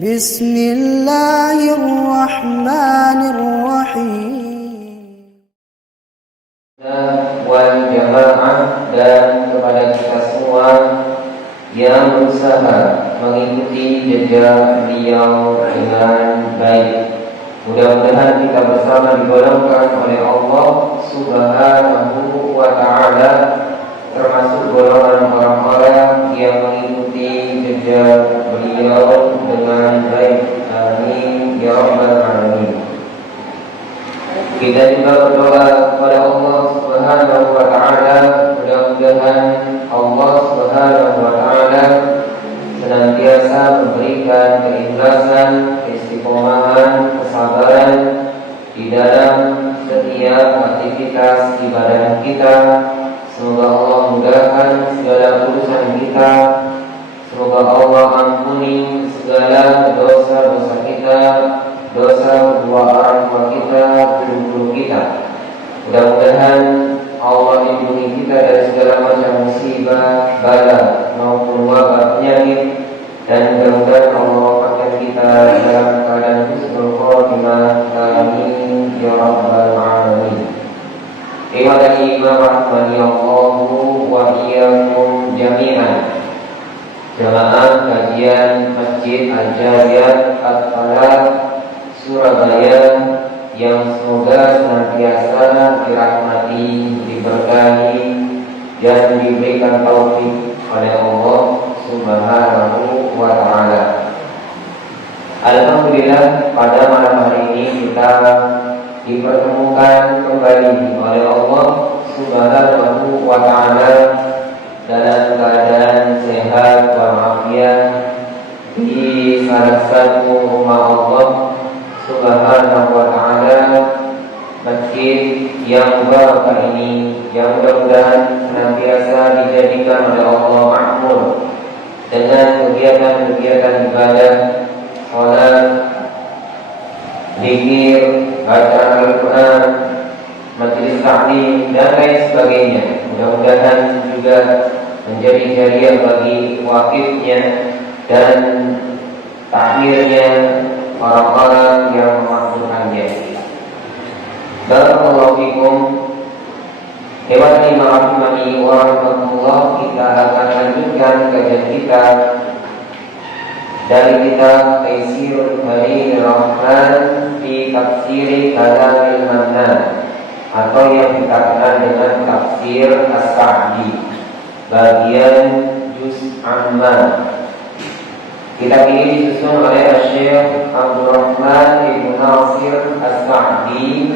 Bismillahirrahmanirrahim. Wal jamaah, dan kepada kita semua yang berusaha mengikuti jejak beliau dengan baik. Mudah-mudahan kita bersama digolongkan oleh Allah Subhanahu wa ta'ala termasuk golongan orang-orang yang mengikuti jejak beliau dengan baik. Amin ya rabbal alamin. Kita juga berdoa kepada Allah Subhanahu wa ta'ala, mudah-mudahan Allah Subhanahu wa ta'ala senantiasa memberikan keikhlasan, keistiqomahan, kesabaran di dalam setiap aktivitas ibadah kita. Semoga Allah mudahkan segala urusan kita. Semoga Allah ampuni segala dosa-dosa kita, dosa kedua orang tua kita, guru-guru kita. Mudah-mudahan Allah lindungi kita dari segala macam musibah, bala maupun wabah penyakit, dan mudah-mudahan Allah wafatkan kita dalam keadaan husnul khotimah. Amin ya rabbal alamin. Iwadani iman rahmani Allahu wa iyyakum jami'an. Jamaah kajian Masjid Al-Jariyah At-Falah Surabaya yang semoga senantiasa dirahmati, diberkahi, dan diberikan taufik oleh Allah Subhanahu wa ta'ala. Alhamdulillah, pada malam hari ini kita dipertemukan kembali oleh Allah Subhanahu wa ta'ala dalam keadaan sehat walafiat di salah satu rumah Allah Subhanahu wa ta'ala, masjid yang barakah ini, yang mudah-mudahan senantiasa dijadikan oleh Allah makmur dengan kegiatan-kegiatan ibadah, salat, zikir, bacaan Al-Quran, majelis taklim, dan lain sebagainya. Mudah-mudahan juga menjadi jariah bagi wakifnya dan takmirnya orang-orang yang memakmurkannya. Barakallahu fikum. Hewani ma'afimani wa rahmatullah. Kita akan lanjutkan kajian kita dari kitab Taisirul Karimir Rahman fi Tafsir Kalamil Mannan, atau yang kita kenal dengan Tafsir As-Sa'di, bagian Juz Amma. Kitab ini disusun oleh Syekh Abdul Rahman Ibn Nasir As-Sa'di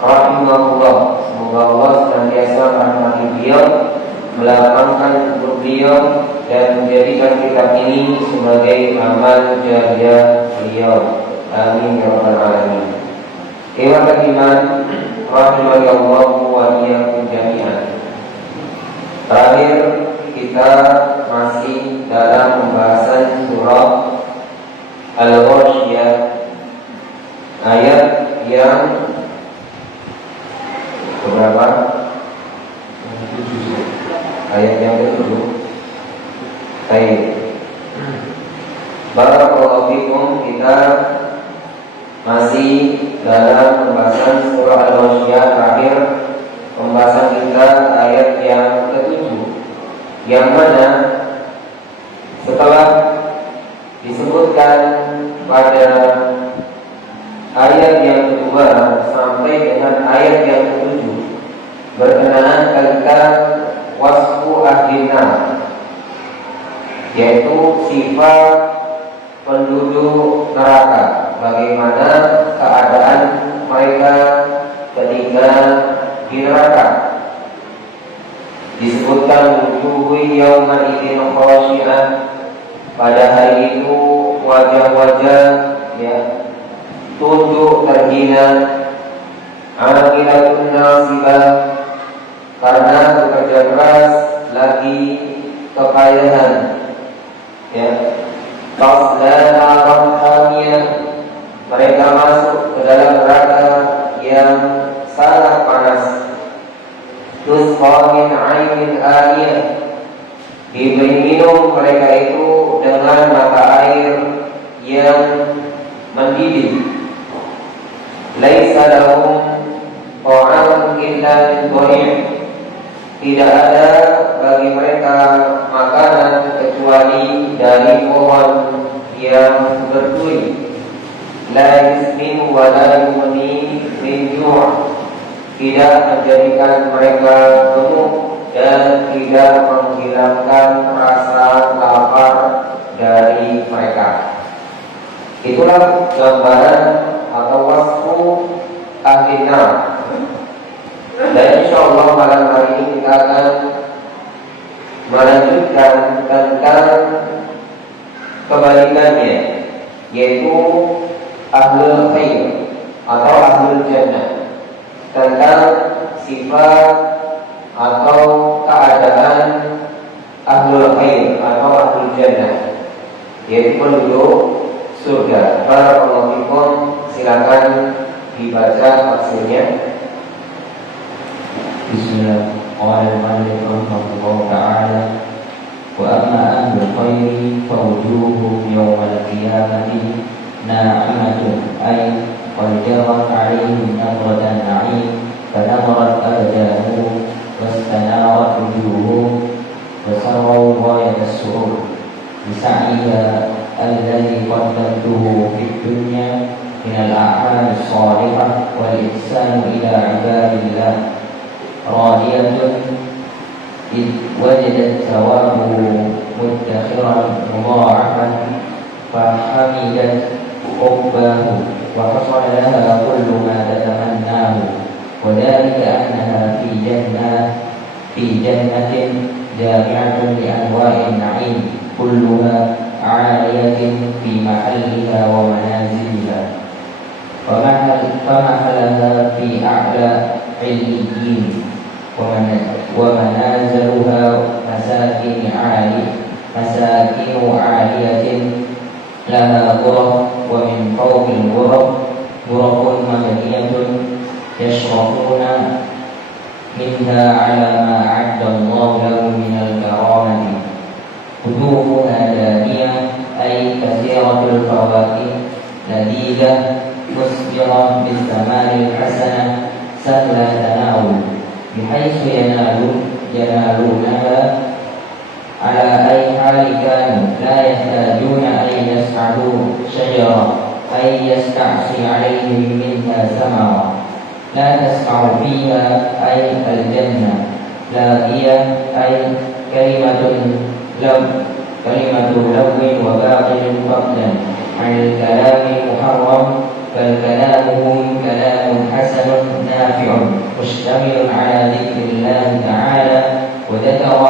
rahimahullah. Semoga Allah senantiasa merahmati beliau, melapangkan umur beliau, dan menjadikan kitab ini sebagai amal jariah beliau. Amin ya rabbal alamin. Ikhwatal iman rahimallahu wa iyyakum jami'an. Terakhir kita masih dalam pembahasan surah Al-Ghasyiyah, ayat yang berapa? Ayat yang ke-7. Baik. Barakallahu fikum. Kita masih dalam pembahasan surah Al-Ghasyiyah. Terakhir pembahasan kita ayat yang ke-7, yang mana setelah disebutkan pada ayat yang kedua sampai dengan ayat yang ke-7 berkenaan tentang wasfu ahlina, yaitu sifat penduduk neraka, bagaimana keadaan mereka ketika di neraka. Disebutkan wujuhu yawma idzin khashi'ah, pada hari itu wajah-wajah tunduk terhina, amilatun nasibah, karena bekerja keras lagi kekayaan, tasla naran hamiyah, mereka masuk ke dalam neraka yang sangat panas. tusqa min 'ainin aniyah, diberi minum mereka itu dengan mata air yang mendidih. Laisa lahum ta'amun illa min dhari', tidak ada bagi mereka makanan kecuali dari pohon yang berduri. La yusmin wa la yughni min ju', tidak menjadikan mereka gemuk dan tidak menghilangkan rasa lapar dari mereka. Itulah gambaran atau wasfu ahli nar. Dan insyaallah malam hari ini kita akan melanjutkan tentang kebalikannya, yaitu ahlul khair atau ahlul jannah, tentang sifat atau keadaan ahlul khair atau ahlul jannah, yaitu penduduk surga. Barakallahu fikum, silakan dibaca tafsirnya. Bismillahirrahmanirrahim. Rahimahullah ta'ala. Wa amma ahlul khairi fawujuhum yawmal qiyamati na'imatun ay qad jarat 'alaihim nadratan na'im fanadarat abdanuhum wastanarat wujuhuhum wasarraw ghayat as-surur bisa'yiha alladhi qaddamtuhu fid dunya min al-a'mal as-salihah wal ihsan ila ibadillah radiyatun إذ وجدت ثوابه مدخرا مضاعفا فحمدت عقباه وحصل لها كل ما تتمناه وذلك أنها في جنة جامعة لأنواع النعيم كلها عالية في محلها ومنازلها فمحلها في أعلى عليين ومنازلها مساكن عالية لها غرف ومن فوق الغرف غرف مبنية يشرفون منها على ما أعد الله لهم من الكرامة قطوفها دانية أي كثيرة الفواكه لذيذة مسبرة بالثمار الحسنة سهل التناول بحيث ينالونها على أي حال كانوا لا يحتاجون أن يسعدوا شجرة أي يستعصي عليهم منها ثمرة لا تسمع فيها أي الجنة لاغية أي كلمة لو وباطل فضلا عن الكلام المحرم بل كلامهم كلام حسن نافع مشتمل على ذكر الله تعالى وذكر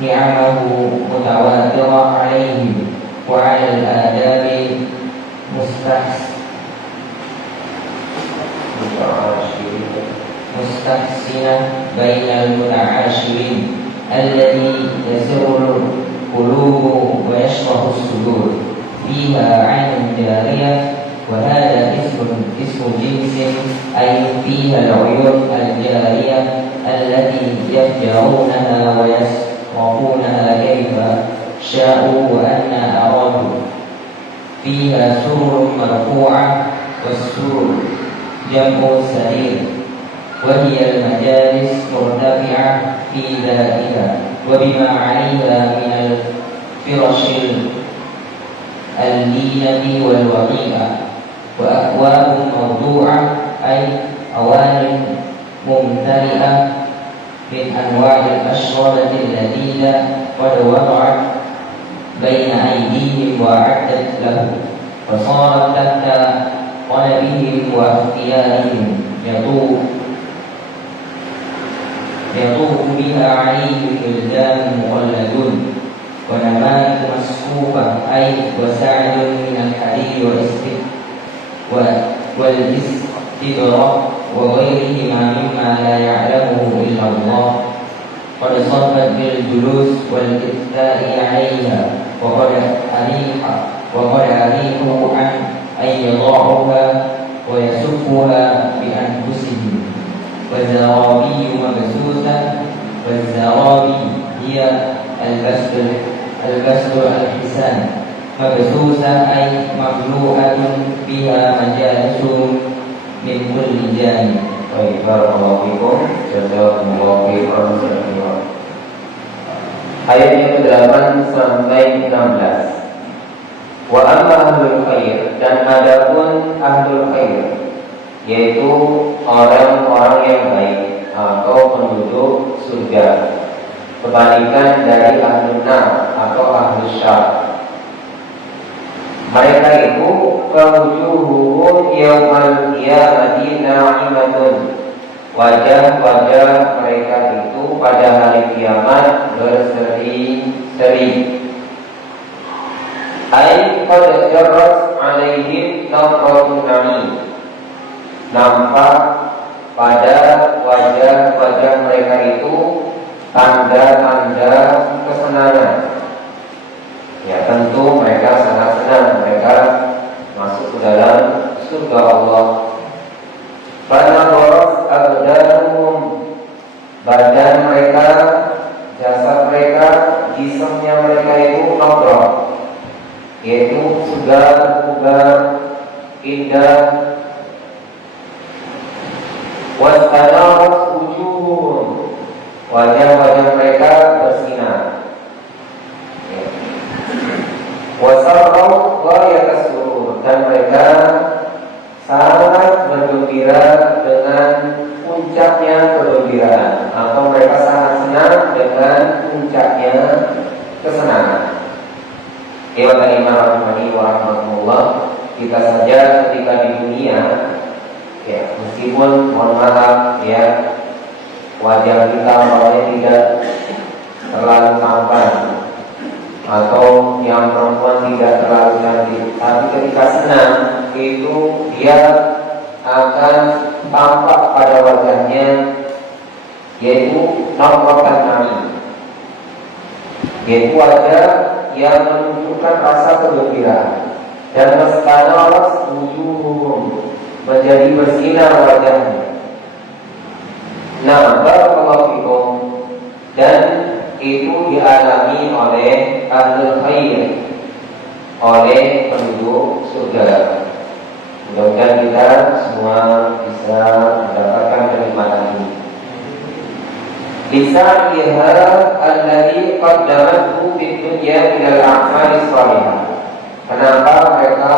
نعمه متواترة عليهم وعلى الآداب مستحسنة بين المتعاشرين الذي يسر القلوب ويشرح الصدور فيها عين جارية وهذا اسم جنس أي فيها العيون الجارية التي يفجرونها ويصرفونها كيف شاءوا وأن أرادوا فيها سرر مرفوعة والسرر جمع سرير وهي المجالس مرتفعة في ذاتها وبما عليها من الفرش اللينة والوقيئة وأكواب موضوعة أي أوان ممتلئة من أنواع الأشربة اللذيذة قد وضعت بين أيديهم وأعدت له فصارت تحت طلبهم واختيارهم يطوف بها عليهم ولدان مخلدون ونمارق مصفوفة أي وسعد من الحرير والاستبرق وغيرهما مما لا يعلمه إلا الله قد صفت بالجلوس والإتكاء عليها وقد أريحوا عن أن يضعوها ويسفوها بأنفسهم والزرابي مبسوسة. والزرابي هي البسط الحسان. مبسوسة أي مملوءة بها مجالس من كل جانب. Baik, barakallahu fikum, jazakumullahu khairan. Ayat yang ke-8 sampai 16. Wa amma ahlul khair, dan adapun ahlul khair, yaitu orang-orang yang baik atau penduduk surga, kebalikan dari ahlun nar atau ahlus syar. Mereka itu wujuhuhum yaumal qiyamati na'imatun. Wajah-wajah mereka itu pada hari kiamat berseri-seri. Ai qad jarrat 'alaihim nawratun na'im. Nampak pada wajah-wajah mereka itu tanda-tanda kesenangan. Ya, tentu mereka sangat senang mereka masuk ke dalam surga Allah. Fanadharat abdanuhum, badan mereka, jasad mereka, jisimnya mereka itu nadrah, yaitu segar, indah. Wastanarat wujuhum, wajah-wajah mereka bersinar. Wasarrau ghayata surur, dan mereka sangat bergembira dengan puncaknya kegembiraan, atau mereka sangat senang dengan puncaknya kesenangan. Ikhwani rahimani wa rahmatullah, kita saja ketika di dunia, ya, meskipun mohon maaf ya, wajah kita awalnya tidak terlalu tampan, atau yang perempuan tidak terlalu cantik, tapi ketika senang itu dia akan tampak pada wajahnya, yaitu nawratan na'im, yaitu wajah yang menunjukkan rasa kegembiraan. Dan mastanarat wujuhum, menjadi bersinar wajahnya. Nah, barakallahu fikum, dan itu dialami oleh ahlul khair, oleh penduduk surga. Mudah-mudahan kita semua bisa mendapatkan kenikmatan ini. Lisa'iha alladhi qaddamathu fid dunya minal a'mali shalihah. Kenapa mereka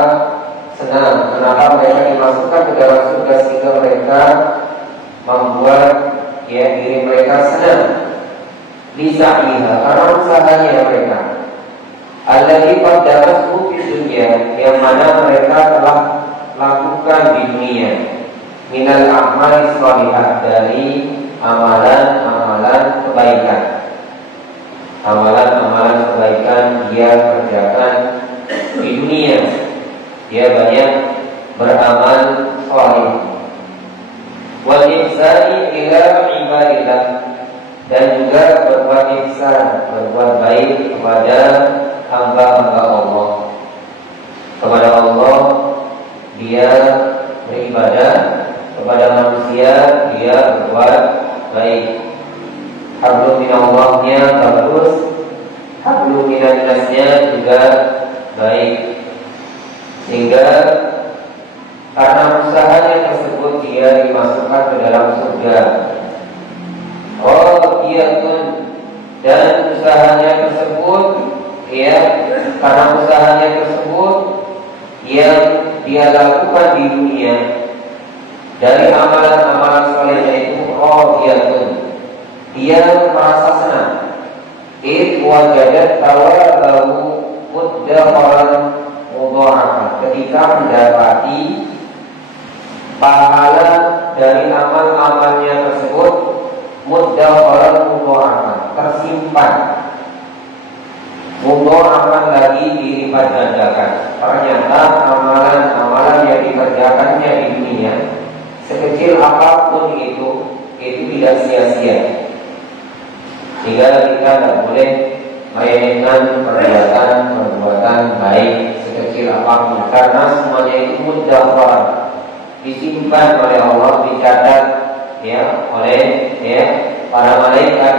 senang? Kenapa mereka dimasukkan ke dalam surga sehingga mereka membuat diri mereka senang? Lisa'iha, karena usahanya mereka, alladhi qaddamathu fid dunya, yang mana mereka telah lakukan di dunia, minal a'mali shalihah, dari amalan-amalan kebaikan. Amalan-amalan kebaikan dia kerjakan di dunia. Dia banyak beramal shalih. Wal ihsani ila ibadillah, dan juga berbuat ihsan, berbuat baik kepada hamba-hamba Allah. Kepada Allah dia beribadah, kepada manusia dia berbuat baik. Hablum minallahnya bagus, hablum minannasnya juga baik. Sehingga karena usahanya tersebut dia dimasukkan ke dalam surga. Oh iya pun, dan usahanya tersebut, ya, karena usahanya tersebut yang dia lakukan di dunia dari amalan-amalan solehnya itu, oh iya pun, dia merasa senang. Wajadat tawabahu muddaharan mudha'afah, ketika mendapati pahala dari amal-amalnya tersebut muddaharan mudha'afah, tersimpan, mudha'afan lagi dilipat gandakan. Ternyata amalan-amalan yang dikerjakannya di dunia, sekecil apapun itu tidak sia-sia. Sehingga kita tidak boleh meremehkan perbuatan baik sekecil apapun, karena semuanya itu mudahar, disimpan oleh Allah, dicatat oleh para malaikat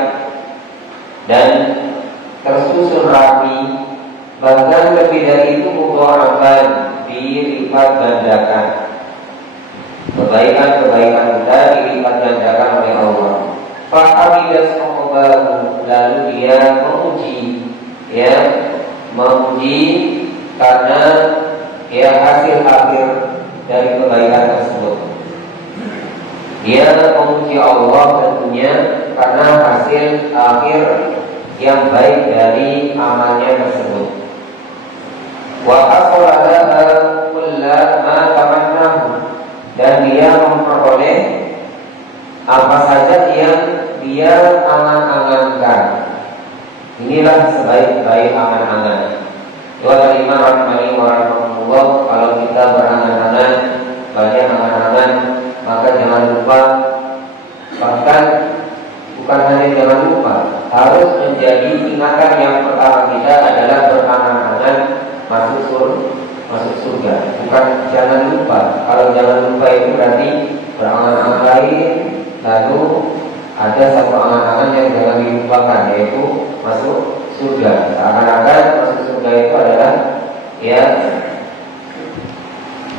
dan tersusun rapi, bahkan lebih dari itu mudha'afan, dilipat gandakan. Kebaikan-kebaikan kita dilipat gandakan oleh Allah. Fa'amidas Allahu, lalu dia memuji karena hasil akhir dari kebaikan tersebut. Dia memuji Allah tentunya karena hasil akhir yang baik dari amalnya tersebut. Wa asalaha kulla ma tamannahu, dan dia memperoleh apa saja yang dia angan-angankan. Inilah sebaik-baik angan-angan. Wa iman rahmani wa rahmatullah, kalau kita berangan-angan, banyak angan-angan, maka jangan lupa, bahkan bukan hanya jangan lupa, harus menjadi ingatan yang pertama kita adalah berangan-angan masuk surga. Bukan jangan lupa. Kalau jangan lupa itu berarti berangan-angan lain, lalu ada satu angan-angan yang jangan dilupakan, yaitu masuk surga. Seakan-akan masuk surga itu adalah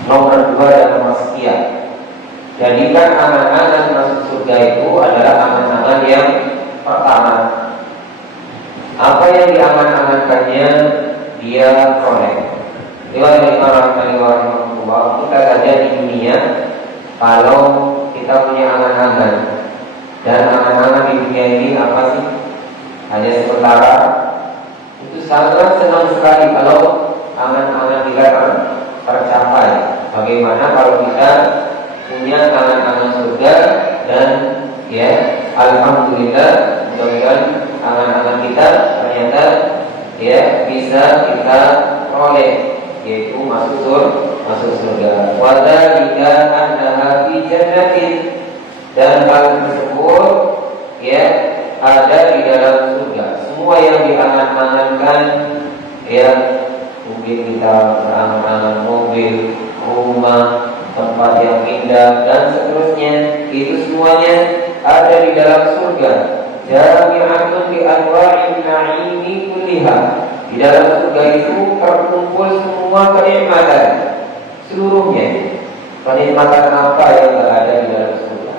nomor 2 dan nomor sekian. Jadikan angan-angan masuk surga itu adalah angan-angan yang pertama. Apa yang diangan-angankannya dia peroleh. Kita saja di dunia, kalau kita punya angan-angan, dan angan-angan di dunia ini apa sih? Hanya sementara. Itu sangat senang sekali kalau angan-angan kita tercapai. Bagaimana kalau kita punya angan-angan surga, dan alhamdulillah, mudah-mudahan angan-angan kita ternyata bisa kita peroleh, yaitu masuk surga. Wadzalika annaha fi jannatin, dan hal tersebut ada di dalam surga. Semua yang diangan-angankan, mungkin kita berangan-angan mobil, rumah, tempat yang indah, dan seterusnya, itu semuanya ada di dalam surga. Jami'atun bi anwa'in na'imi kulliha. Di dalam surga itu terkumpul semua kenikmatan seluruhnya. Kenikmatan apa yang berada di dalam surga?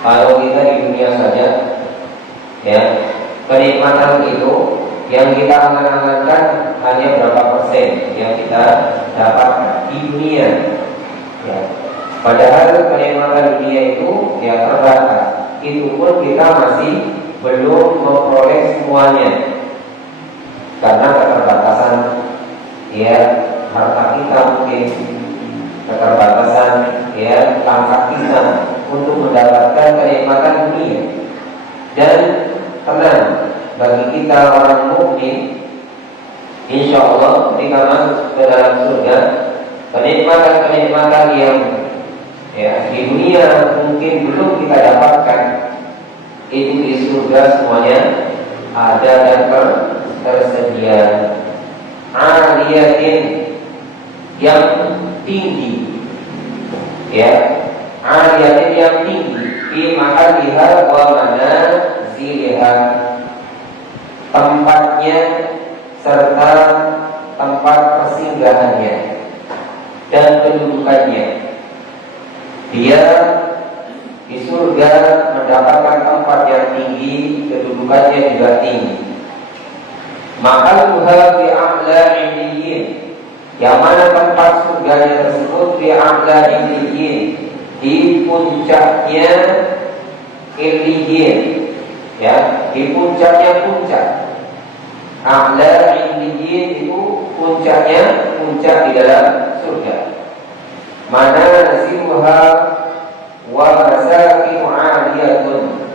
Kalau kita di dunia saja, kenikmatan itu yang kita angan-angankan hanya berapa persen yang kita dapatkan di dunia. Padahal kenikmatan dunia itu terbatas. Itu pun kita masih belum memperoleh semuanya, karena keterbatasan harta kita, mungkin keterbatasan langkah kita untuk mendapatkan kenikmatan dunia. Dan tenang, bagi kita orang mukmin, insya Allah ketika masuk ke dalam surga, kenikmatan-kenikmatan yang di dunia mungkin belum kita dapatkan, itu di surga semuanya ada dan tersedia. Aliyatin, yang tinggi, aliyatin yang tinggi, fi mahaliha wa manaziliha, tempatnya serta tempat persinggahannya dan kedudukannya. Dia di surga mendapatkan tempat yang tinggi, kedudukannya juga tinggi. Mahalluha fi a'la illiyin, yang mana tempat surganya tersebut fi a'la illiyin, di puncaknya illiyin, di puncaknya puncak. A'la illiyin itu puncaknya, puncak di dalam surga. Manazilha wa masakinu 'aliyatun,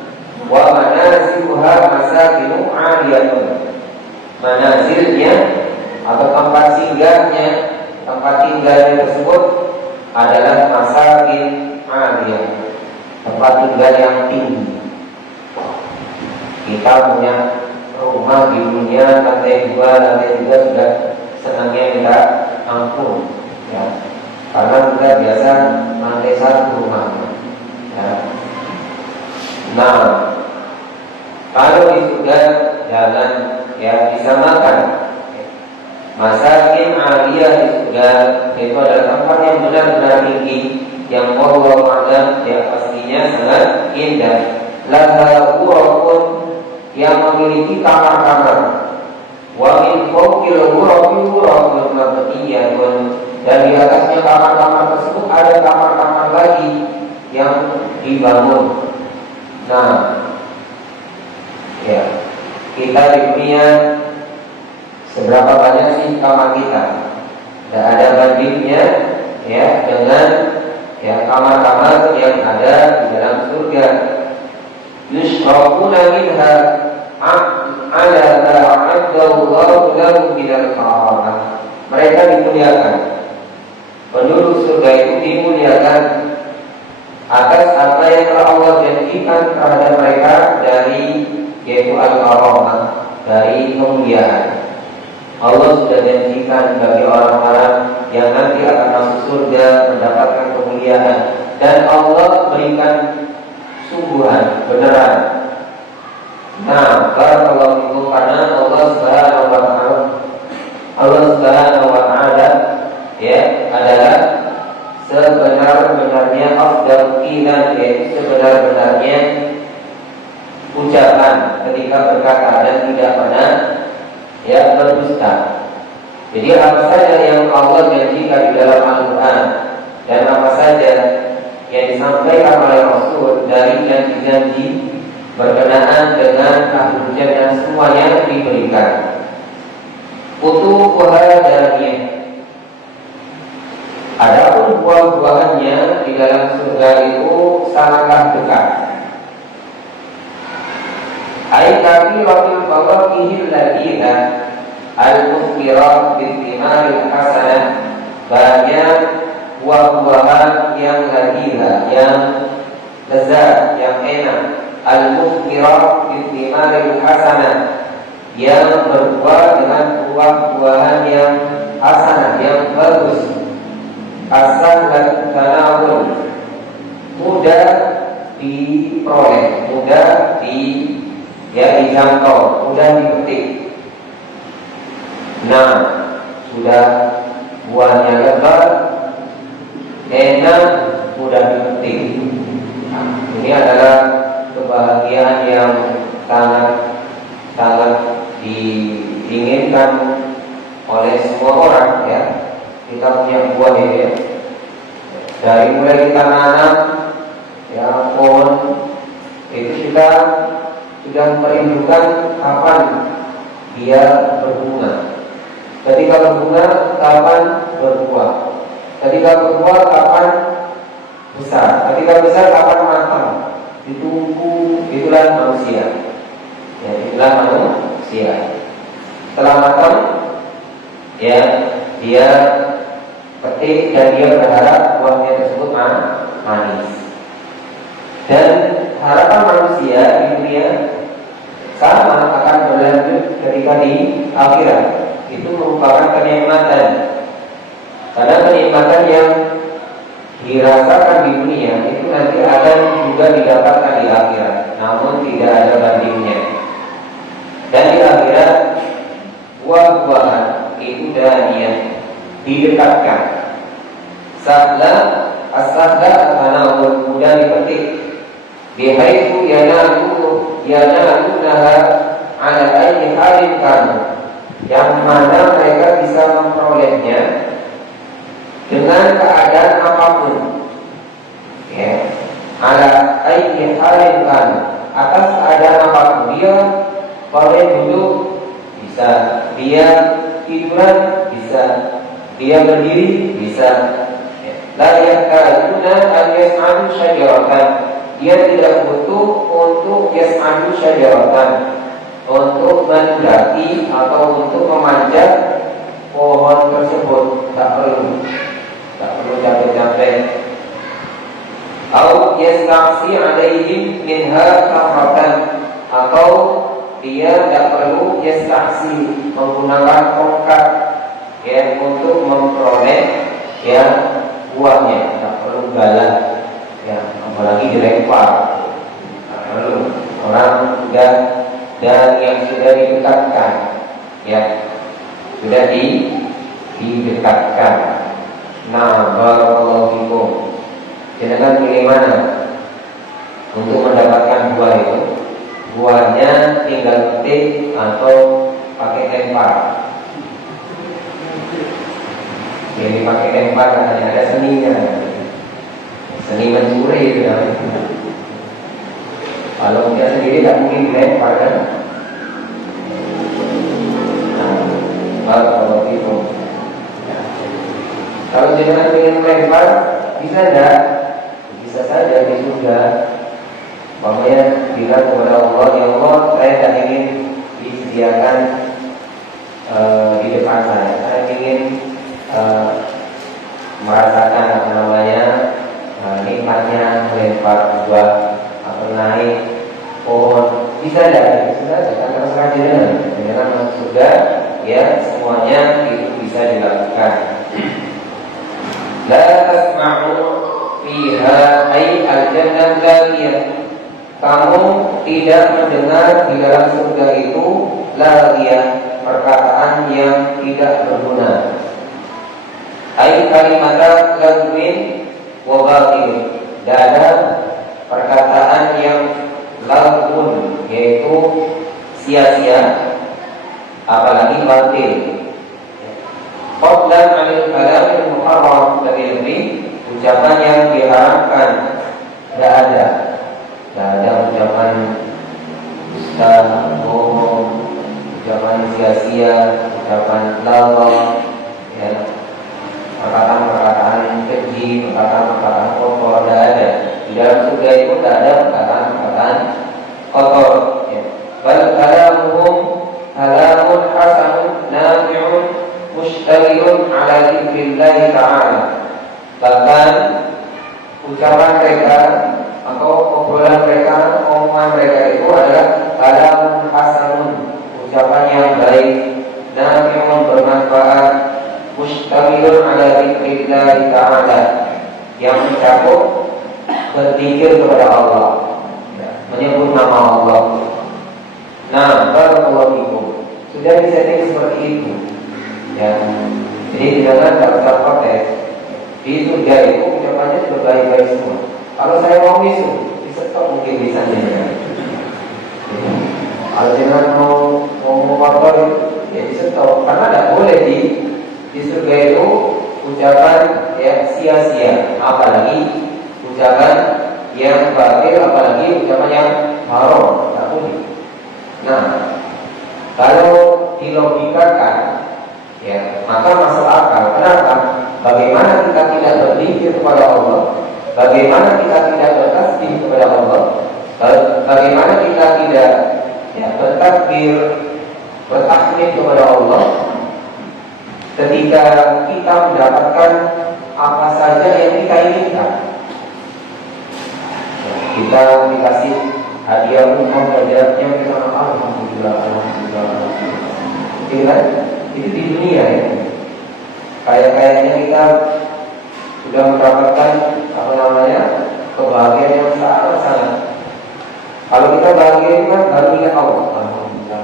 wa manazilha masakinu 'aliyatun. Manazilnya atau tempat singgahnya, tempat tinggalnya tersebut adalah masakin 'aliyah, tempat tinggal yang tinggi. Kita punya rumah di dunia lantai 2 sudah senangnya kita ampun, karena kita biasa lantai 1 rumah, Nah, kalau di surga jangan ya disamakan. Masakin aliyah di surga itu adalah tempat yang benar-benar tinggi, yang Allah a'lam yang pastinya sangat indah. Laha ghurafun yang memiliki kamar-kamar. Wa min fawqil ghurafi ghurafun mabniyatun, dan di atasnya kamar-kamar tersebut ada kamar-kamar lagi yang dibangun. Nah, ya, kita di dunia seberapa banyak sih kamar kita? Tidak ada bandingnya ya dengan ya kamar-kamar yang ada di dalam surga. Yushrabuna minha ala ma'adallahu lahum minal karamah. Mereka dimuliakan. Penduduk surga itu dimuliakan atas apa yang telah Allah janjikan terhadap mereka dari yaitu al-karamah, dari kemuliaan. Allah sudah janjikan bagi orang-orang yang nanti akan masuk surga mendapatkan kemuliaan, dan Allah berikan sungguhan beneran. Nah, barakallahu fikum, karena Allah Subhanahu wa ta'ala ya adalah sebenar-benarnya afdal qilan, yaitu sebenar-benarnya ucapan ketika berkata dan tidak pernah ya berdusta. Jadi apa saja yang Allah janjikan di dalam Al-Quran dan apa saja yang disampaikan oleh Rasul dari janji-janji berkenaan dengan ahlul jannah semuanya diberikan. Utuquha daniyah. Adapun buah-buahannya di dalam surga itu sangatlah dekat. Ai kathiratul fawaqihil ladina al-muthmirat bil-thimari hasanah. Banyak buah-buahan yang ladina, yang lezat, yang enak. Al-muthmirat bil-thimari hasanah, yang berbuah dengan buah-buahan yang hasanah, yang bagus. Asal dan tanawul, mudah diperoleh, mudah dijangkau, mudah dipetik. Nah, sudah buahnya lebat, enak, mudah dipetik. Nah, ini adalah kebahagiaan yang sangat diinginkan oleh semua orang ya. Kita punya buah ini ya. Dari mulai kita nanam ya pohon itu kita sudah merindukan kapan dia berbunga. Ketika berbunga, kapan berbuah. Ketika berbuah, kapan besar. Ketika besar, kapan matang. Ditunggu. Itulah manusia. Ya, itulah manusia. Setelah matang, ya dia petik dan dia berharap buahnya tersebut manis. Dan harapan manusia di dunia sama akan berlanjut ketika di akhirat. Itu merupakan kenikmatan. Karena kenikmatan yang dirasakan di dunia itu nanti akan juga didapatkan di akhirat, namun tidak ada bandingnya. Dan di akhirat buah-buahan itu daniyah, didekatkan. Sahla as-sahla tanawul, mudah dipetik. Bihaitsu yanalunaha ala ayyi halin kanu, yang mana mereka bisa memperolehnya dengan keadaan apapun. Ya, ala ayyi halin kanu, atas keadaan apapun. Dia boleh duduk, bisa. Dia tiduran, bisa. Dia berdiri, bisa. La yahtajuna an yas'adu syajaratan. Dia tidak butuh untuk yas'adu syajaratan, untuk mendaki atau untuk memanjat pohon tersebut. Tak perlu capek-capek. Au yastaksi alaihim minha kamratan, atau dia tidak perlu yastaksi, menggunakan tongkat ya untuk memperoleh ya buahnya. Tak perlu galah ya, apalagi dilempar. Tak perlu. sudah dan yang sudah didekatkan, ya, sudah didekatkan. Nah, barakallahu fikum. Jenengan pilih mana untuk mendapatkan buah itu? Buahnya tinggal petik atau pakai tempat? Jadi pakai tempat katanya ada seninya. Seni mencuri itu namanya. Kalau dia sendiri tidak mungkin dilempar kan? Nah, barakallahu fikum. Kalau jangan ingin melempar, bisa tidak? Bisa saja di surga. Makanya bilang kepada Allah, ya Allah, saya tidak ingin disediakan di depan saya ingin merasakan apa namanya nikmatnya melempar buah atau naik pohon. Bisa tidak? Bisa saja. Karena masalah jangan masuk surga, ya semuanya itu bisa dilakukan. La tasma'u fiha ay al-jannah lagiyah. Kamu tidak mendengar di dalam surga itu lagiyah, perkataan yang tidak berguna. Ay kalimata lagwin wa batil. Tidak ada perkataan yang lagwun, yaitu sia-sia, apalagi batil. Qadlan 'anil kalamil muharram, lebih ucapan yang diharamkan tidak ada. Tidak ada ucapan dusta, bohong, ucapan sia-sia, ucapan lalai, ya, perkataan-perkataan keji, perkataan-perkataan kotor, tidak ada. Di dalam surga itu tidak ada perkataan-perkataan kotor. Bal kalamuhum kalamun hasanun nafi'un mushtagilun ala dzikrillah ta'ala. Bahkan ucapan mereka atau obrolan mereka, omongan mereka itu adalah kalamun hasanun, ucapan yang baik, nafi'un, bermanfaat, mushtagilun ala dzikrillah ta'ala, yang mencakup berzikir kepada Allah, menyebut nama Allah. Nah, barakallahu fikum. Sudah disetting seperti itu. Ya, jadi jangan tak usah protes. Di surga itu ucapannya sudah baik-baik semua. Kalau saya mau misu, disetop mungkin bisa jangan. Kalau jangan mau kotor, ya disetop. Karena tidak boleh di surga itu ucapan ya sia-sia, apalagi ucapan yang batil, apalagi ucapan yang haram, tidak boleh. Nah, kalau dilogikakan, ya, maka masuk akal. Kenapa? Bagaimana kita tidak berzikir kepada Allah? Bagaimana kita tidak bertasbih kepada Allah? Bagaimana kita tidak bertakbir, bertahmid kepada Allah? Ketika kita mendapatkan apa saja yang kita inginkan, kita dikasih hadiah umum saja yang kita alhamdulillah. Itu di dunia ya. Kayaknya kita sudah mendapatkan apa namanya kebahagiaan yang sangat. Kalau kita bahagia itu kan baru ingat Allah. Alhamdulillah.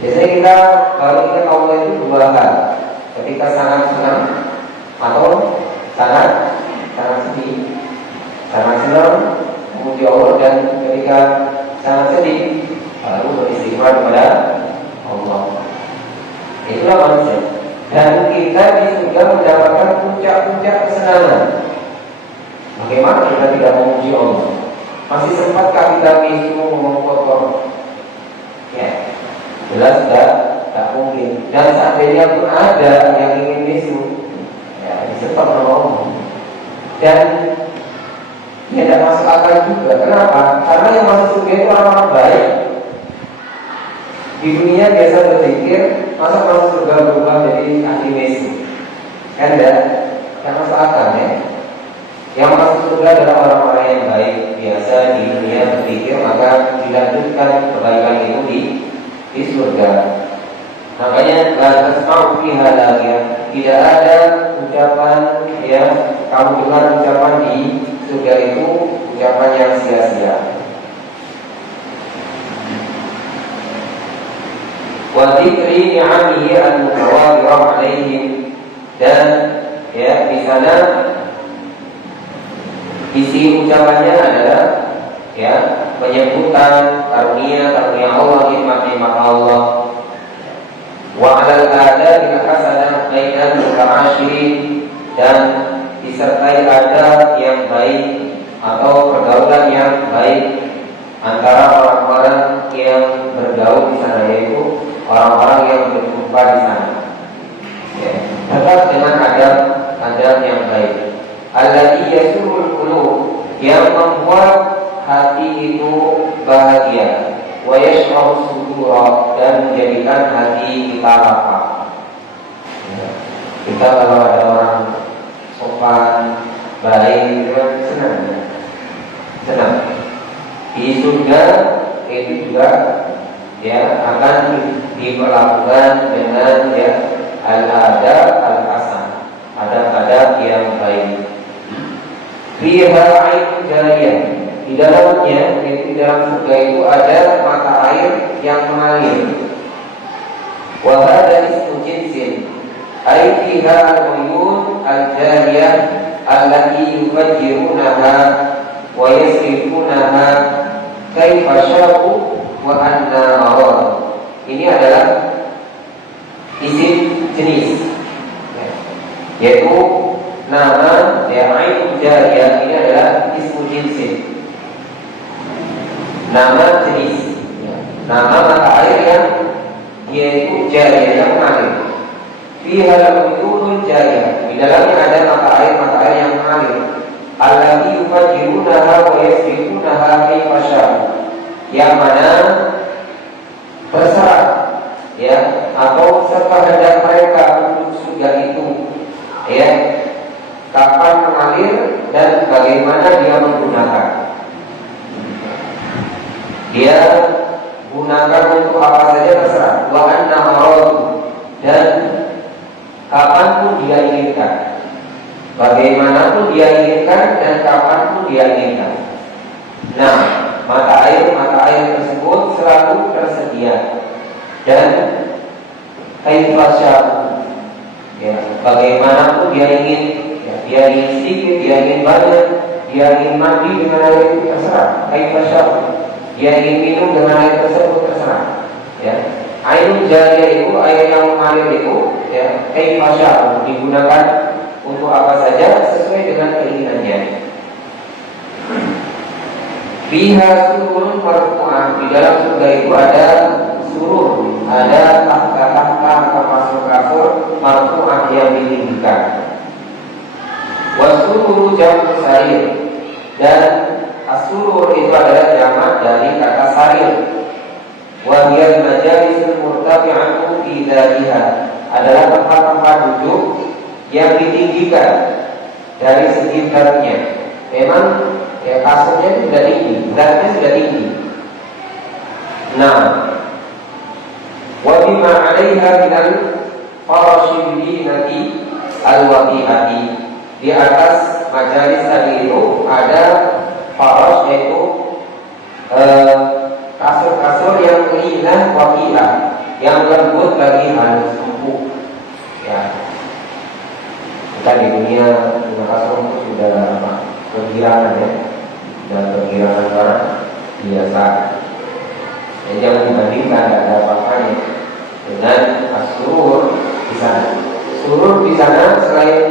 Biasanya kita baru ingat Allah itu dua hal. Ketika sangat senang atau sangat sedih. Sangat senang memuji Allah, dan ketika sangat sedih lalu beristighfar kepada Allah. Itulah manusia. Dan kita juga mendapatkan puncak-puncak kesenangan. Bagaimana kita tidak memuji Allah? Masih sempatkah kita misu ngomong kotor? Ya, jelas tak mungkin. Dan seandainya pun ada yang ingin misu, ya disetop sama Allah. Dan ya tidak masuk akal juga. Kenapa? Karena yang masuk surga itu orang-orang baik. Di dunia biasa berzikir, masa masuk surga berubah jadi ahli misu? Kan tidak masuk akal ya. Yang masuk surga adalah orang-orang yang baik. Biasa di dunia berzikir, maka dilanjutkan kebaikan itu di surga. Makanya la tasma'u fiha lagiyah. Tidak ada ucapan yang kamu dengar ucapan di surga itu ucapan yang sia-sia. wa dzikri ni'amihi al-mutawatirah alaihim, dan ya di sana isi ucapannya adalah ya menyebutkan karunia Allah, nikmat-nikmat Allah. Wa 'alal adabil hasanah bainal muta'asyirin, dan disertai adab yang baik atau pergaulan yang baik antara orang-orang yang bergaul di sana, yaitu orang-orang yang berjumpa di sana. Ya, tetap dengan adab yang baik. Alladzi yasurul qulub, yang membuat hati itu bahagia. Wa yashrahu sudura, dan menjadikan hati kita lapang. Ya, kita kalau ada orang sopan, baik, itu kan senang. Di surga itu juga ya akan diperlakukan dengan ya al-adab al-hasan, adab-adab yang baik. Fiha ain jariyah, di dalamnya, yaitu di dalam surga itu ada mata air yang mengalir. Wa hadha ismu jinsin, ay fiha al-uyun al-jariyah allati yufajjirunaha wa yasrifunaha kaifa sya'u wa anna arad. Ini adalah isim jenis, yaitu nama ya ain jariyah. Ini adalah ismu jinsin, nama jenis, nama mata air yang yaitu jariyah, yang mengalir. Fiha al-uyunul jariyah, di dalamnya ada mata air yang mengalir. Allati yufajjirunaha wa yasrifunaha kaifa sya'u, yang mana terserah ya atau sekehendak mereka untuk surga itu ya kapan mengalir dan bagaimana dia menggunakan. Dia gunakan untuk apa saja terserah. Wa anna aradu, dan kapanpun dia inginkan, bagaimanapun dia inginkan dan kapanpun dia inginkan. Nah, mata air tersebut selalu tersedia, dan kaifa sya'u, ya bagaimanapun dia ingin, ya, dia ingin sedikit, dia ingin banyak, dia ingin mandi dengan air itu terserah. Kaifa sya'u, dia ingin minum dengan air tersebut terserah. Ya, air jariyah itu, air yang mengalir itu, ya kaifa sya'u, digunakan untuk apa saja sesuai dengan keinginannya. Fiha sururun marfu'ah, di dalam surga itu ada surur, ada tahta-tahta atau kasur-kasur marfu'ah yang ditinggikan. Wasururu jamu sarir, dan asurur itu adalah jamak dari kata sarir. Wa hiya majalisul murtafi'atu fi dzatiha, adalah tempat-tempat duduk yang ditinggikan dari segi zatnya. Memang ya kasurnya itu sudah tinggi, zatnya sudah tinggi. Nah, wa bima 'alaiha minal farashidinati al-waqi'ati, di atas majalis tadi itu ada farash, yaitu kasur-kasur yang linah, waqi'ah, yang lembut lagi halus empuk. Ya, kita di dunia kasur itu sudah perkiraan ya, dan perkiraan barang biasa. Jadi jangan dibandingkan, tidak ada apa-apanya dengan surur di sana. Surur di sana selain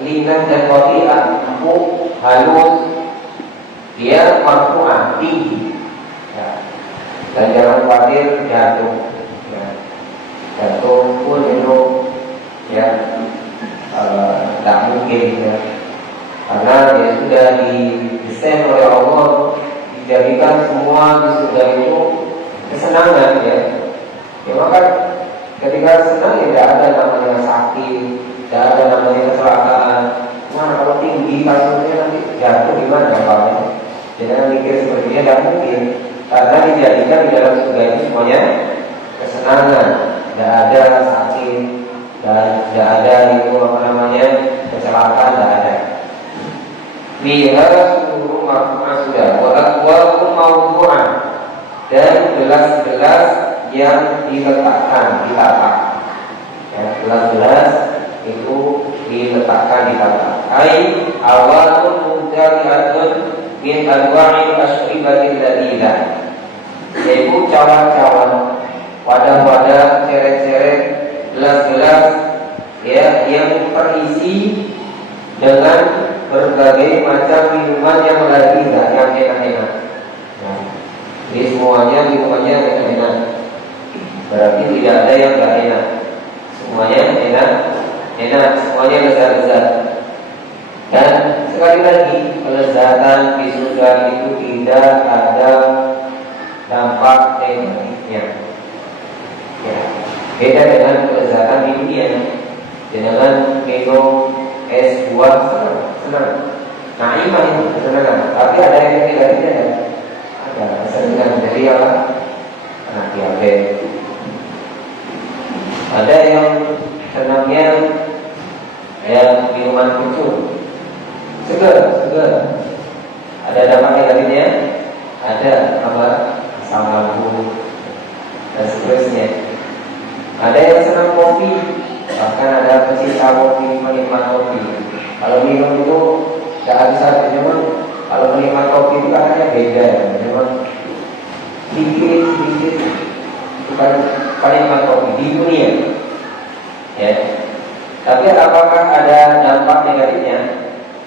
linah dan waqi'ah, empuk, halus, dia marfu'ah, tinggi. Ya. Dan jangan khawatir jatuh. Ya. Jatuh pun itu ya tidak mungkin ya. Karena dia sudah didesain oleh Allah, dijadikan semua di surga itu kesenangan ya. Ya maka ketika senang ya tidak ada namanya sakit, tidak ada namanya kecelakaan. Nah kalau tinggi kasurnya nanti jatuh gimana Pak? Jangan mikir seperti ini, tidak mungkin. Karena dijadikan di dalam surga itu semuanya kesenangan, tidak ada sakit, dan tidak ada itu apa namanya kecelakaan, tidak ada. Biha suruh marfu'ah sudah, wa aqwalu mawdu'an, dan gelas-gelas yang diletakkan, ditata. Ya, gelas-gelas itu diletakkan, ditata. Ai awalun mudaliatun min anwa'il asribatil ladidah, yaitu cawan-cawan, wadah-wadah, ceret-ceret, gelas-gelas ya yang terisi dengan berbagai macam minuman yang ladidah, yang enak-enak. Ya. Jadi semuanya minumannya enak-enak. Berarti tidak ada yang tidak enak. Semuanya enak, semuanya lezat-lezat. Dan sekali lagi, kelezatan di surga itu tidak ada dampak negatifnya. Ya, beda dengan kelezatan di dunia. Dengan minum es buah senang. Naimah itu kesenangan. Tapi ada yang negatifnya ya. Ada kesenangan dari apa? Anak diabetes. Ada yang senangnya ya minuman kucur, segar. Ada dampak negatifnya? Ada apa? Asam lambung dan seterusnya. Ada yang senang kopi, bahkan ada pecinta kopi, menikmat kopi. Kalau minum itu tidak habis-habis, memang kalau menikmat kopi itu katanya beda ya. Memang sedikit bukan penikmat kopi di dunia. Ya. Tapi apakah ada dampak negatifnya?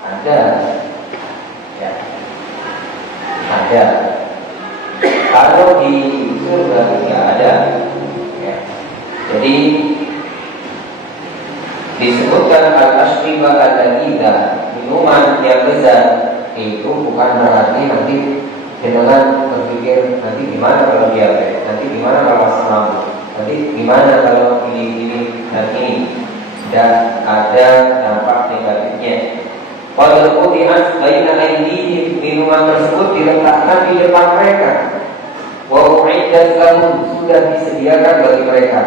Ada. Ya. Ada. Kalau di surga tidak ada. Ya. Jadi disebutkan al-ashribah al-ladidah, minuman yang lezat, itu bukan berarti nanti jenengan berpikir nanti gimana kalau diabetes, nanti gimana kalau asam lambung, nanti gimana kalau ini dan ini. Dan ada dampak negatifnya. Qad qudi'at baina aydihim, minuman tersebut diletakkan di depan mereka. Wa u'iddat lahum, sudah disediakan bagi mereka.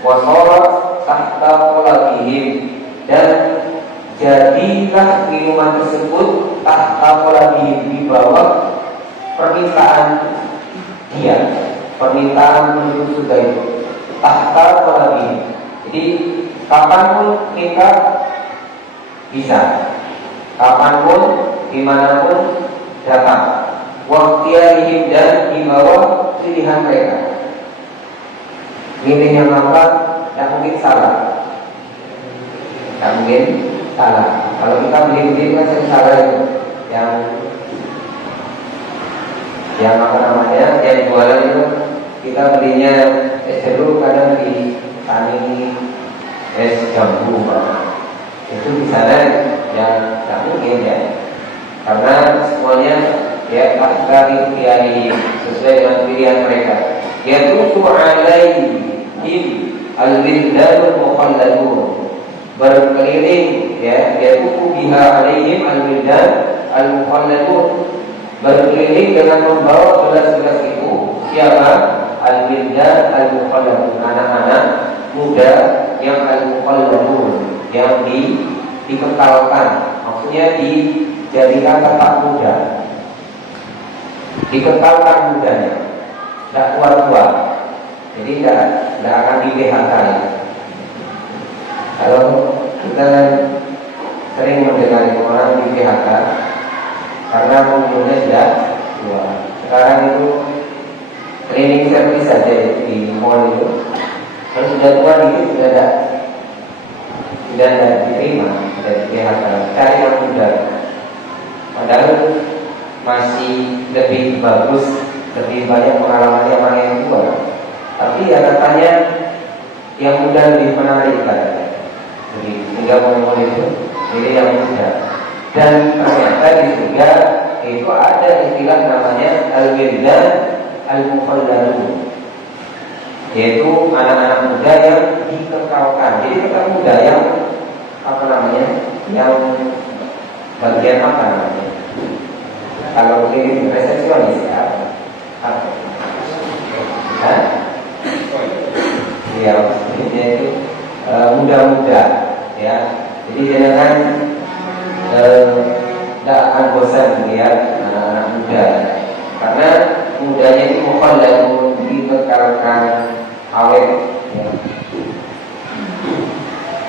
Wa sharat tahta qalbihim, dan jadilah minuman tersebut tahta qalbihim, di bawah permintaan dia, permintaan menuju surga itu. Tahta qalbihim. Jadi kapanpun kita bisa, kapanpun, dimanapun datang. Waktiarihim, dan di bawah pilihan mereka. Milih yang apa? Tidak mungkin salah. Tidak mungkin salah. Kalau kita beli-beli kan sering salah itu. Yang apa namanya? Yang jualan itu kita belinya es jeruk, kadang di tani es jambu, itu di sana yang tak mungkin ya, karena semuanya ya akan dipilih sesuai dengan pilihan mereka. Yatufu alaihim al-wildanul mukhalladun, berkeliling ya, yatufu biha alaihim al-wildan al-mukhalladun, berkeliling dengan membawa gelas-gelas itu siapa? Al-wildan al-mukhalladun, anak-anak muda yang al-mukhalladun, yang dikekalkan, maksudnya dijadikan tetap muda, dikekalkan mudanya, tidak tua-tua, jadi tidak akan di PHK ya. Kalau kita sering mendengar orang di PHK karena umurnya sudah tua. Sekarang itu cleaning service saja di mall itu, kalau sudah tua dikit sudah tidak diterima, sudah di PHK. Cari yang muda, padahal masih lebih bagus, lebih banyak pengalamannya orang yang tua. Tapi ya katanya yang muda lebih menarik kan. Jadi tinggal ngomong itu, jadi yang muda. Dan ternyata di surga itu ada istilah namanya al-wildan al-mukhalladun, yaitu anak-anak muda yang dikekalkan. Jadi kita muda yang apa namanya, yang bagian apa namanya? Kalau ini resepsionis ya, apa? Ya, maksudnya itu muda-muda ya. Jadi jangan tidak akan bosan melihat anak-anak muda, karena mudanya itu mukhalladun, dikekalkan awet ya.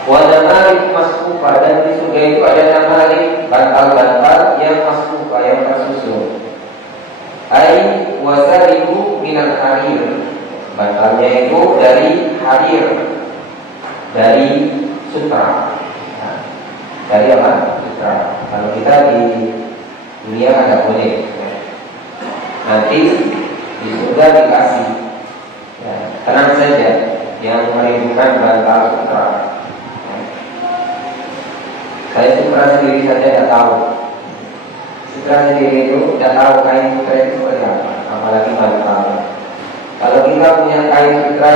Wanamalik maskufa, dan di surga itu ada namalik, bantal-bantal yang maskufa, yang tersusun. Ai wasaribu minal harir, bantalnya itu dari harir, dari sutra. Nah, dari apa? Sutra. Kalau kita di dunia ada boleh ya. Nanti di surga dikasih ya, tenang saja, yang merindukan bantal sutra. Saya sutra sendiri saja tidak tahu. Sutra sendiri itu tidak tahu kain sutra itu seperti apa, apalagi bantal. Kalau kita punya kain sutra,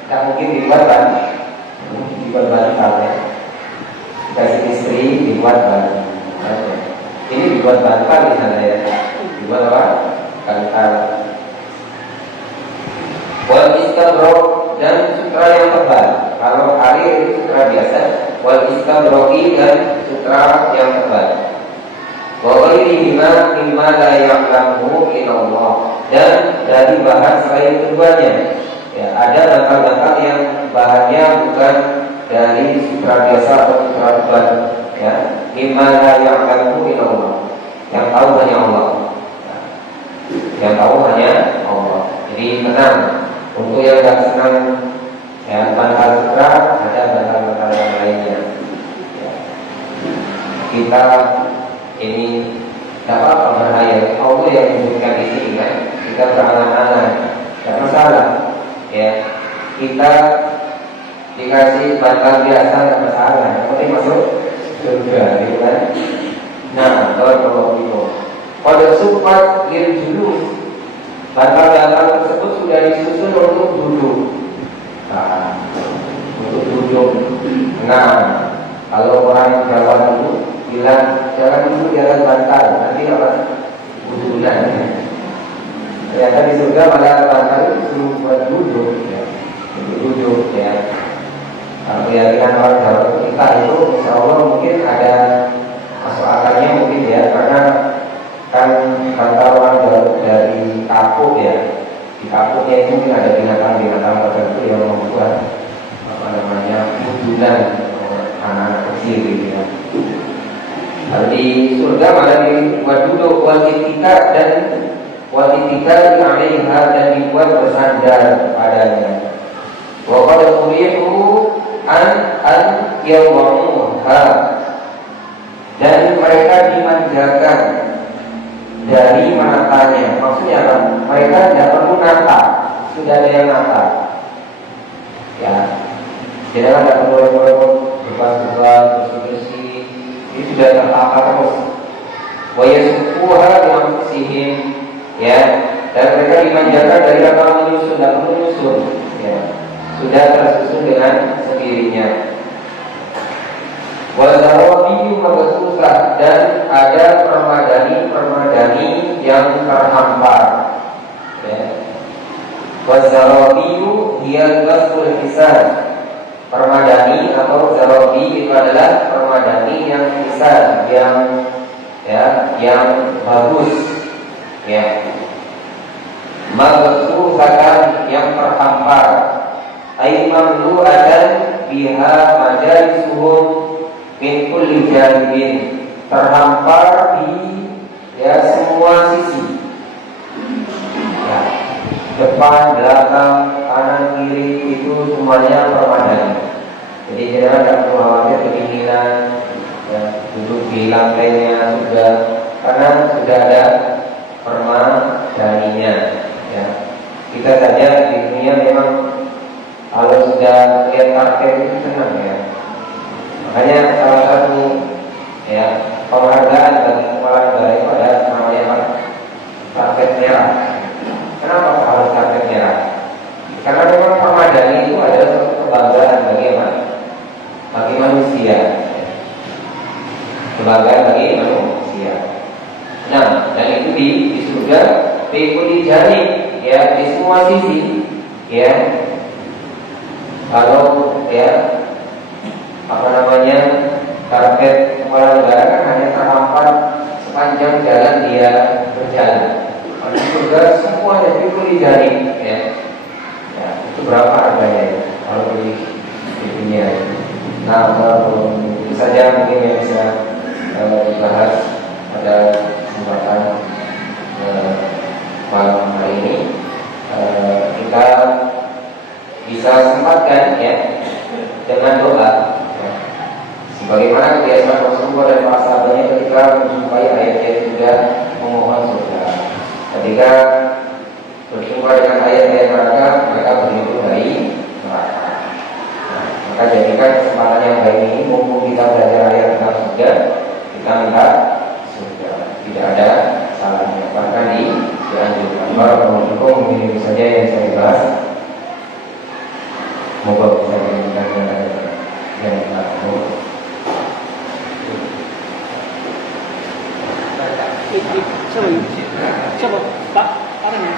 tidak mungkin dibuat bantal ya. Kasih istri dibuat bantal. Ini dibuat bantal di sana ya. Dibuat apa? Bantal. Wal istabrok, dan sutra yang tebal. Kalau harir itu sutra biasa. Wal istabroki, dan sutra yang tebal. Wa ghairihima mimma la ya'lamuhu illallah, dan dari bahan selain keduanya. Ya, ada bantal-bantal yang bahannya bukan dari sutra biasa atau sutra tebal. Ya, mimma la ya'lamuhu illallah, yang tahu hanya Allah. Yang tahu hanya Allah. Jadi tenang. Untuk yang tidak senang ya, bantal sutra, ada bantal-bantal yang lainnya ya. Kita ini dapat berbahaya. Allah yang menunjukkan di sini kan. Kita berangan-angan, tidak masalah ya. Kita dikasih bantal biasa tidak masalah, yang penting masuk surga gitu kan. Nah, kalau itu pada sufat lil julus, bantal-bantal tersebut sudah disusun untuk duduk. Nah, untuk duduk. Nah, kalau orang Jawa dulu bilang jangan duduk di atas bantal, nanti apa? Dudukan. Ternyata di surga pada bantal itu suruh buat duduk, ya. Untuk duduk ya. Kalau keyakinan orang Jawa kita itu, insya Allah mungkin ada masuk akalnya mungkin ya, karena kan bantal orang Jawa dari kapuk ya. Di kapuknya itu mungkin ada binatang-binatang tertentu yang membuat apa namanya dudukan anak-anak kecil gitu ya. Kalau di surga malah dibuat duduk, walitika di alaiha, dan dibuat bersandar padanya. Wa qad urihu an yawmuha, dan mereka dimanjakan dari menatanya. Maksudnya apa? Mereka tidak perlu nata, sudah ada yang nata ya. Jadi tidak perlu repot-repot berbas-bas, bersih-bersih, ini sudah tertata terus. Wa yasuquha bi anfusihim ya, dan mereka dimanjakan dari apa menyusun, tidak perlu menyusun ya, sudah tersusun dengan sendirinya. Wazarabiyu mabsusah, dan ada permadani yang terhampar ya. Wazarabiyu dia basul hisan, permadani atau zarabi itu adalah permadani yang hisan, yang bagus ya. Mabsusatan, yang terhampar. Ay mamlu'atan biha majalisuhum min kulli janibin, terhampar di ya semua sisi ya, depan, belakang, kanan, kiri, itu semuanya permadani. Jadi jangan tidak perlu khawatir kedinginan ya, duduk di lantainya sudah, karena sudah ada permadaninya ya. Kita saja di dunia memang kalau sudah lihat karpet itu senang ya. Makanya salah satu ya penghargaan bagi kepala negara itu ada namanya apa? Karpet merah. Kenapa harus karpet merah? Karena memang permadani itu adalah satu kebanggaan bagi manusia. Kebanggaan bagi manusia. Nah, dan itu di surga, di jani ya, di semua sisi ya. Kalau ya apa namanya karpet kepala negara kan hanya terhampar sepanjang jalan dia berjalan. Kalau di surga semuanya dipilih jari ya. Ya, itu berapa harganya kalau di dunia. Nah, itu saja mungkin yang bisa dibahas pada kesempatan malam hari ini. Kita bisa sempatkan ya dengan doa ya. Sebagaimana kebiasaan Rasulullah dan para sahabatnya ketika menjumpai ayat-ayat juga memohon surga. Ketika berjumpa dengan ayat-ayat neraka, mereka berlindung dari neraka. Maka jadikan kesempatan yang baik ini, mumpung kita belajar ayat tentang surga, kita minta surga. Tidak ada salahnya, bahkan dianjurkan. Barakallahu fikum, ini saja yang saya bahas. Moga bisa diberikan yang tahu. Coba Pak, apa nih?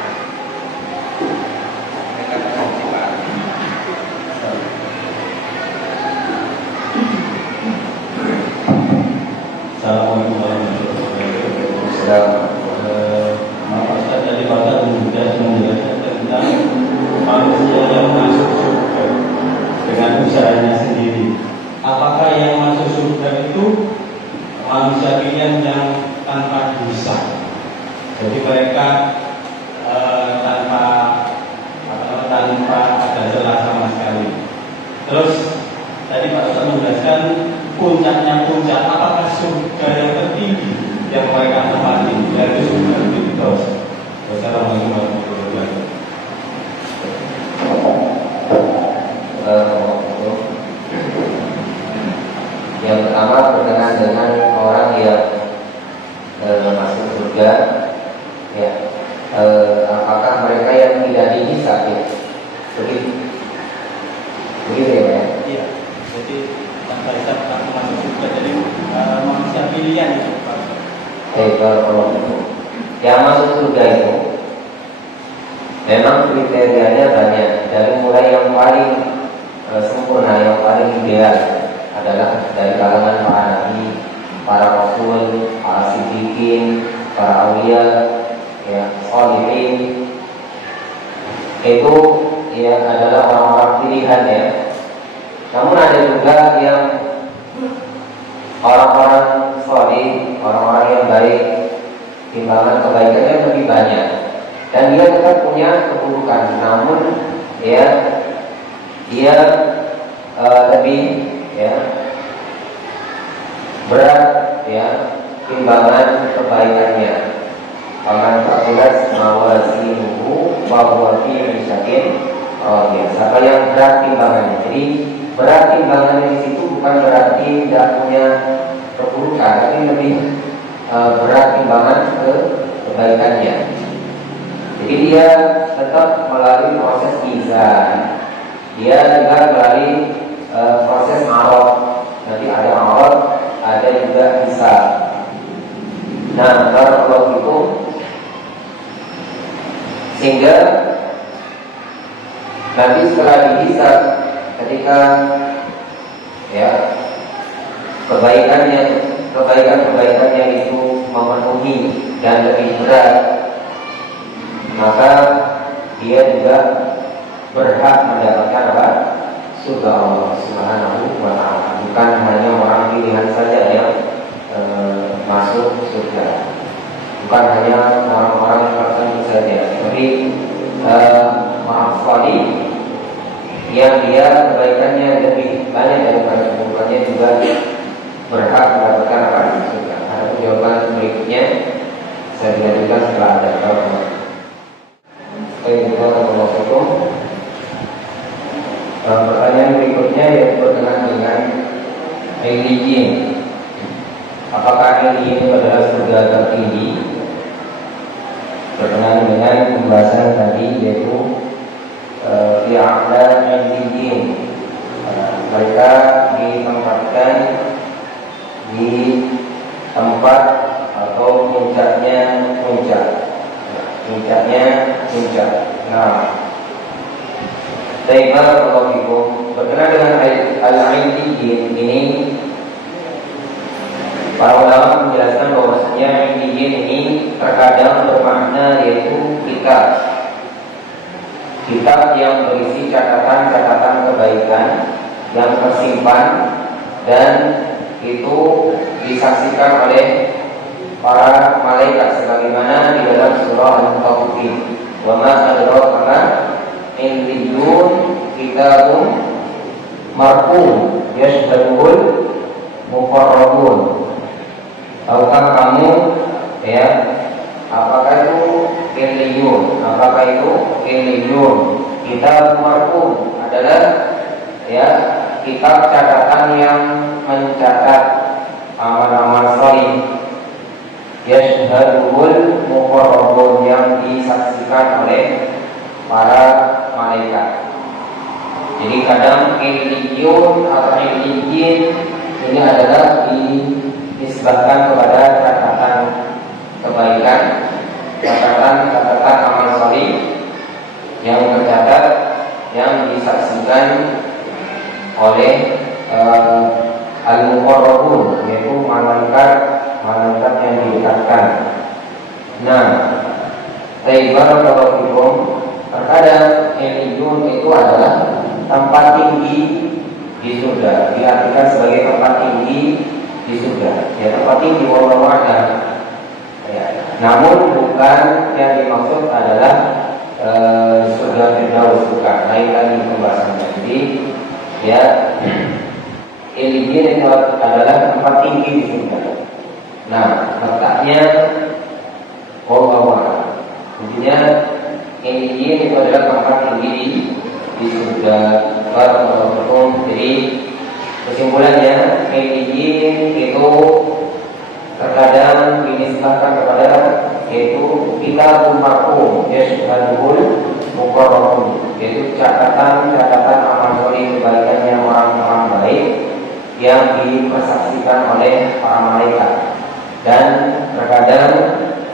Assalamualaikum warahmatullahi wabarakatuh. Maaf Ustaz, tadi Bapak sudah menjelaskan tentang manusia yang masuk surga dengan usahanya sendiri. Apakah yang masuk surga itu manusia pilihan yang tanpa dosa? Jadi mereka tanpa ada celah sama sekali. Terus tadi Pak Ustaz menjelaskan puncaknya puncak, apakah surga yang tertinggi yang mereka tempati yaitu surga Firdaus. Wassalamualaikum warahmatullahi wabarakatuh. Yang pertama berkenaan dengan orang yang masuk surga, ya, apakah mereka yang tidak dihisab ya? Begitu ya? Iya. Jadi tanpa hisab aku masuk surga. Jadi manusia pilihan itu Pak. Kalau yang masuk surga itu memang kriterianya banyak. Dari mulai yang paling sempurna, yang paling ideal adalah dari kalangan para nabi, para rasul, para siddiqin, para awliya, ya, sholihin. Itu ya adalah orang-orang pilihan ya. Namun ada juga yang orang-orang sholih, orang-orang yang baik, timbangan kebaikannya lebih banyak, dan dia tetap punya keburukan. Namun ya dia lebih ya berat ya timbangan kebaikannya. Aman fakulas mawazinuhu bahwa fi misyakin. Oh ya, siapa yang berat timbangannya. Jadi berat timbangannya di situ bukan berarti tidak punya keburukan, tapi lebih berat timbangan kebaikannya. Jadi dia tetap melalui proses mizan. Dia juga melalui proses arad. Nanti ada arad, ada juga hisab. Nah, kalau itu sehingga nanti setelah dihisab, ketika ya kebaikan-kebaikannya itu memenuhi dan lebih berat, maka dia juga berhak mendapatkan apa? Surga Allah Subhanahu wa ta'ala. Bukan hanya orang pilihan saja yang masuk surga, bukan hanya orang-orang tertentu saja, tapi orang salih yang dia kebaikannya lebih banyak daripada keburukannya juga berhak mendapatkan apa? Surga. Ada jawaban berikutnya saya dilanjutkan setelah ada jawaban. Pertanyaan berikutnya yaitu berkenaan dengan Illiyin. Apakah Illiyin itu adalah surga tertinggi? Berkenaan dengan pembahasan tadi yaitu Fi'a'la Illiyin. Mereka ditempatkan di tempat atau puncaknya puncak. Nah, Barakallahu berkenaan dengan al-Illiyin ini, para ulama menjelaskan bahwasanya Illiyin ini terkadang bermakna yaitu kitab. kitab yang berisi catatan-catatan kebaikan yang tersimpan dan itu disaksikan oleh para malaikat sebagaimana di dalam surah Al-Mutaffifin. Wa ma adraka illiyun kitabun marqum yashhadul muqarrabun. Tahukah kamu ya apakah itu illiyun? Apakah itu illiyun? Kitab marqum adalah ya kitab catatan yang mencatat amal-amal salih. Yashhadul muqarrabun yang disaksikan oleh para malaikat. Jadi kadang illiyun atau illiyin ini adalah dinisbahkan kepada catatan kebaikan, catatan amal salih yang tercatat yang disaksikan oleh al-muqarrabun, yaitu malaikat yang didekatkan. Nah, Barakallahu terkadang illiyun itu adalah tempat tinggi di surga, diartikan sebagai tempat tinggi di surga. Ya, tempat tinggi wallahu a'lam. Ya, namun bukan yang dimaksud adalah surga Firdaus, bukan. Lain lagi pembahasannya. Jadi ya illiyun itu adalah tempat tinggi di surga. Nah, letaknya wallahu a'lam. Intinya illiyyin itu adalah tempat tinggi di surga. Barakallahu. Jadi kesimpulannya illiyyin itu terkadang dinisbahkan kepada yaitu kitabun marqum yashhadul muqarrabun, yaitu catatan amal saleh kebaikannya orang-orang baik yang dipersaksikan oleh para malaikat. Dan terkadang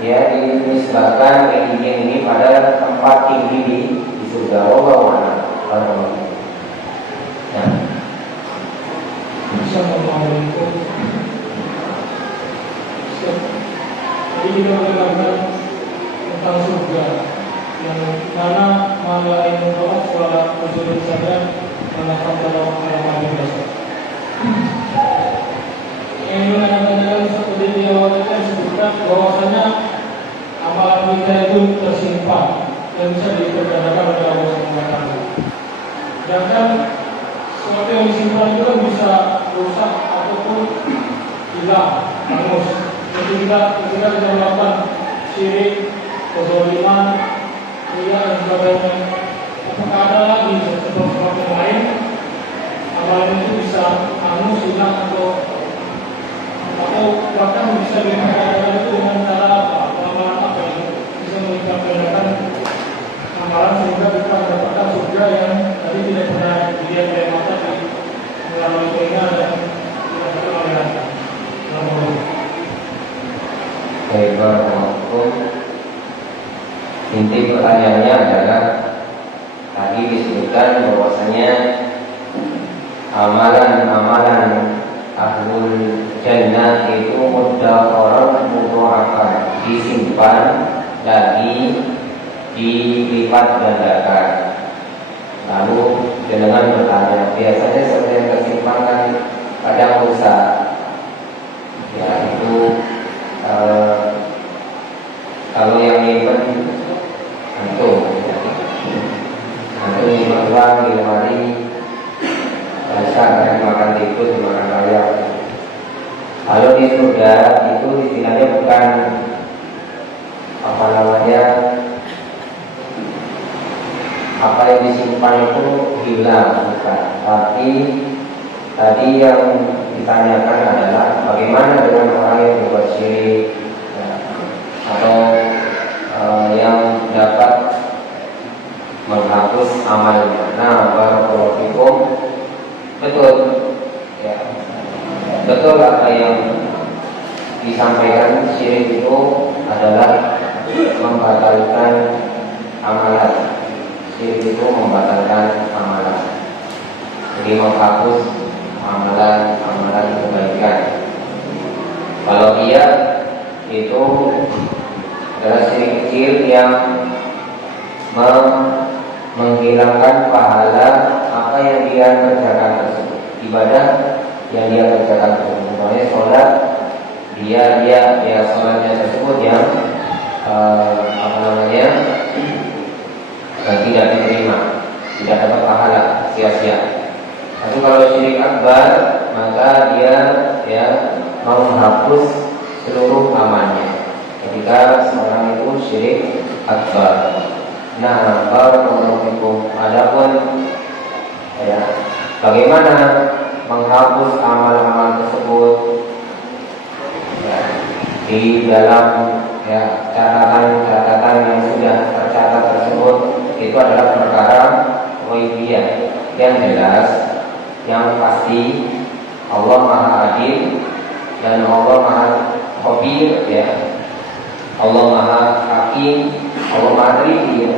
ya dinisbahkan illiyyin ini pada tempat tinggi di surga. Wallahu a'lam. Ya. Assalamualaikum. Jadi kita belajar tentang surga yang mana malaik menolak suara bersuara saja menatap dalam alam biasa. Yang menandakan seperti di awal kita sebutkan bahwasanya amalan kita itu tersimpan dan bisa diperkatakan oleh Allah SWT. Sedangkan sesuatu yang disimpan itu kan bisa rusak ataupun hilang, hangus. Jadi ketika kita melakukan syirik, kezaliman, ria dan sebagainya, apakah ada lagi sesuatu yang lain amalan itu bisa hangus, hilang atau bahkan bisa diperkatakan itu dengan cara apa? Amalan apa yang bisa mengikat amalan sehingga kita mendapatkan surga yang tadi tidak pernah dilihat oleh mata di melalui telinga dan tidak pernah oleh hati. Inti pertanyaannya adalah tadi disebutkan bahwasanya amalan-amalan ahlul jannah itu mudzakarah mudha'afah, disimpan lagi dilipat gandakan. Lalu dengan bertanya, biasanya seperti yang tersimpan kan kadang rusak. Ya itu kalau yang nyimpen antum nyimpen uang di lemari dasar makan tikus, makan ayam. Kalau di surga itu istilahnya bukan apa yang disimpan itu hilang, bukan. Tapi tadi yang ditanyakan adalah bagaimana dengan orang yang berbuat syirik ya, atau yang dapat menghapus amalnya. Nah, barakallahu fikum. Betul ya, betul apa yang disampaikan, syirik itu adalah membatalkan amalan. Syirik itu membatalkan amalan, jadi menghapus amalan kebaikan. Kalau dia itu adalah syirik kecil yang menghilangkan pahala apa yang dia kerjakan tersebut, ibadah yang dia kerjakan tersebut. Misalnya sholat, dia sholatnya tersebut yang tidak diterima, tidak dapat pahala, sia-sia. Tapi kalau syirik akbar, maka dia menghapus seluruh amalnya ketika seorang itu syirik akbar. Nah, barakallahu adapun bagaimana menghapus amal-amal tersebut di dalam catatan yang sudah tercatat tersebut, itu adalah perkara ghaibiyah. Yang jelas, yang pasti Allah Maha Adil dan Allah Maha Khabir, Allah Maha Hakim, Allah Maha Teliti.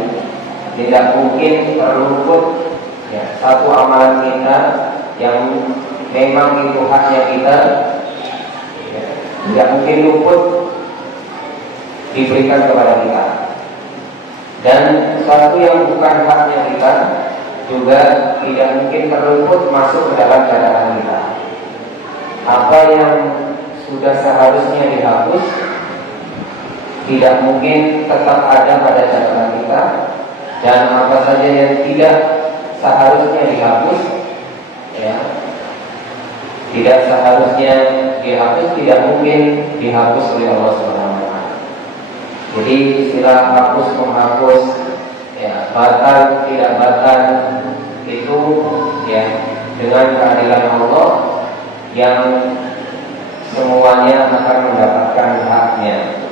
Tidak mungkin terluput satu amalan kita yang memang itu haknya kita, tidak mungkin luput diberikan kepada kita. Dan sesuatu yang bukan haknya kita juga tidak mungkin terluput masuk ke dalam catatan kita. Apa yang sudah seharusnya dihapus tidak mungkin tetap ada pada catatan kita, dan apa saja yang tidak seharusnya dihapus, tidak seharusnya dihapus, tidak mungkin dihapus oleh Allah Subhanahu wa taala. Jadi istilah hapus menghapus, batal tidak batal, itu dengan keadilan Allah yang semuanya akan mendapatkan haknya.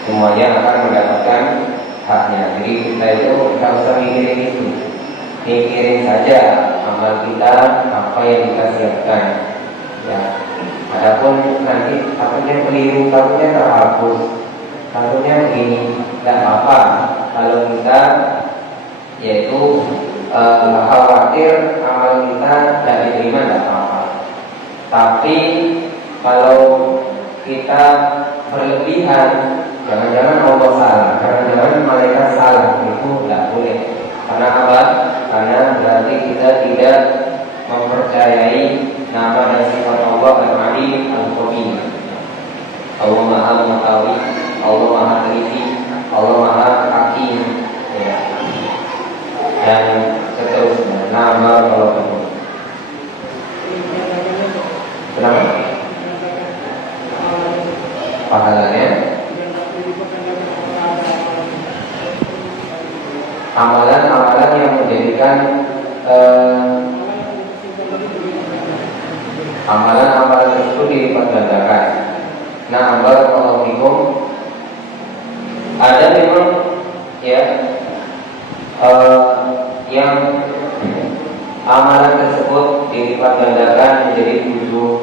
Semuanya akan mendapatkan haknya. Jadi kita itu tidak usah mikirin itu. Mikirin saja amal kita, apa yang kita siapkan. Adapun nanti takutnya keliru, takutnya terhapus, takutnya begini, tidak apa-apa. Kalau kita khawatir amal kita tidak diterima, tidak apa-apa. Tapi kalau kita berlebihan, jangan-jangan Allah salah, jangan-jangan malaikat salah, itu tidak boleh. Karena apa? Karena berarti kita tidak mempercayai nama dan sifat Allah Al-Alim Al-Khabir. Allah Maha Mengetahui, Allah Maha Teliti, Allah Maha Hakim, dan seterusnya. Nama Allah. Kenapa? Pahalanya amalan-amalan yang menjadikan amalan-amalan tersebut dilipat gandakan. Nah, barakallahu fikum, ada memang yang amalan tersebut dilipat gandakan menjadi 7,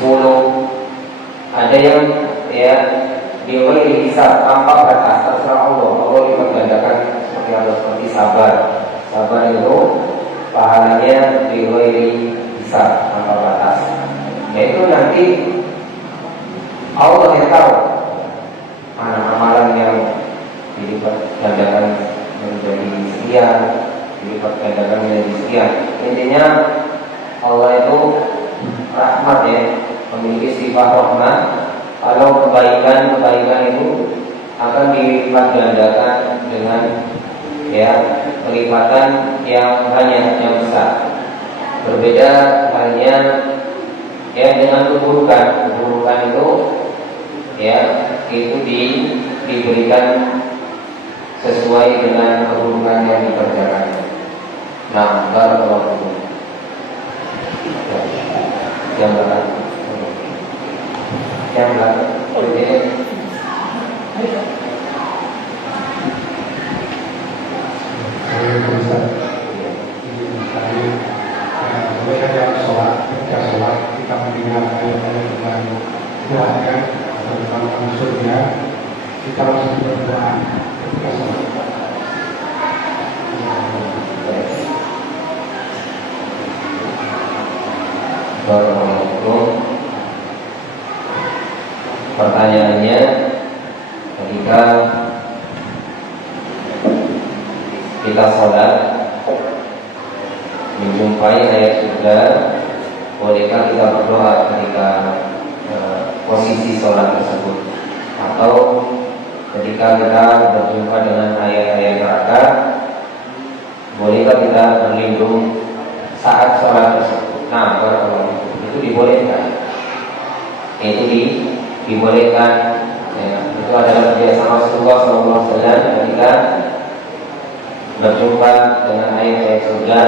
10. Ada yang diberi hisab tanpa batas, terserah Allah. Allah lipat gandakan seperti Allah, seperti sabar. Sabar itu pahalanya diberi hisab tanpa batas. Yaitu nanti Allah yang tahu mana amalan yang dilipat gandakan menjadi sekian, dilipat gandakan menjadi sekian. Intinya Allah itu rahmat, memiliki sifat rahmat. Kalau kebaikan itu akan dilipat gandakan dengan pelipatan yang banyak, yang besar. Berbeda halnya dengan keburukan. Keburukan itu diberikan sesuai dengan keburukan yang dikerjakan. Nah, barakallahu fikum. Yang belakang. Ketika sholat kita mendengar ayat-ayat tentang doanya atau tentang maksudnya, kita langsung berdoa ketika sholat. Pertanyaannya, ketika kita sholat menjumpai ayat surga, bolehkah kita berdoa ketika posisi sholat tersebut? Atau ketika kita berjumpa dengan ayat-ayat neraka, bolehkah kita berlindung saat sholat tersebut? Nah, kalau itu dibolehkan. Itu dibolehkan. Ya, itu adalah kebiasaan Rasulullah SAW ketika berjumpa dengan ayat-ayat surga,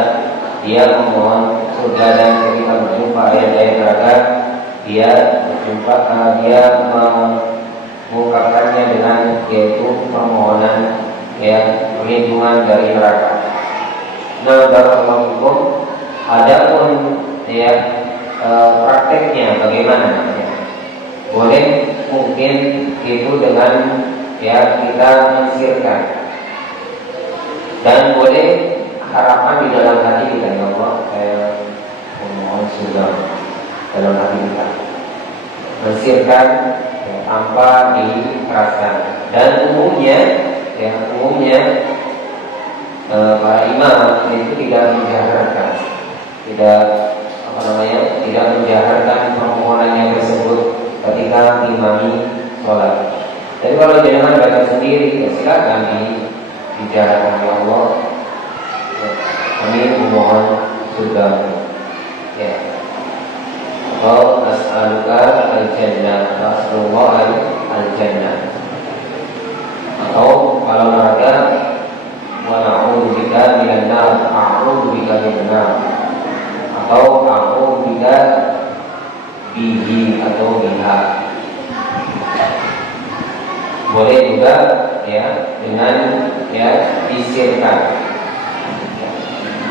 dia memohon surga, dan ketika berjumpa ayat-ayat neraka, dia mengungkapkannya dengan yaitu permohonan perlindungan dari neraka. Nah, barakallahu fikum. Adapun prakteknya bagaimana? Boleh mungkin itu dengan kita mensirkan, dan boleh harapan di dalam hati kita, ya Allah, saya memohon surga dalam hati kita, mensirkan tanpa dikeraskan. Dan umumnya para imam itu tidak menjaharkan, tidak menjaharkan permohonannya tersebut ketika imami sholat. Jadi kalau jangan baca sendiri, ya silakan dijaharkan, ya Allah, kami memohon surga. Ya. Atau as'aluka al-jannah, as'alullah al-jannah. Atau kalau neraka, wa na'udzubika minan nar, a'udzubika minan nar. Atau a'udzubika bihi atau biha. Boleh juga dengan disirkan.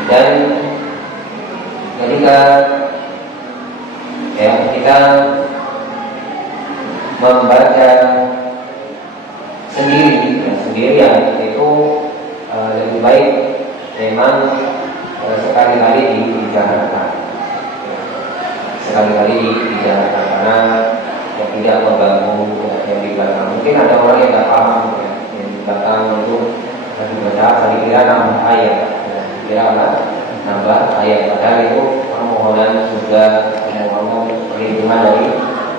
Dan ketika kita membaca sendirian itu lebih baik memang sekali-kali dijaharkan, karena tidak mengganggu yang di belakang. Mungkin ada orang yang tidak paham yang di belakang itu dibaca dikira nambah ayat, nambah ayat, padahal itu permohonan surga, permohonan perlindungan dari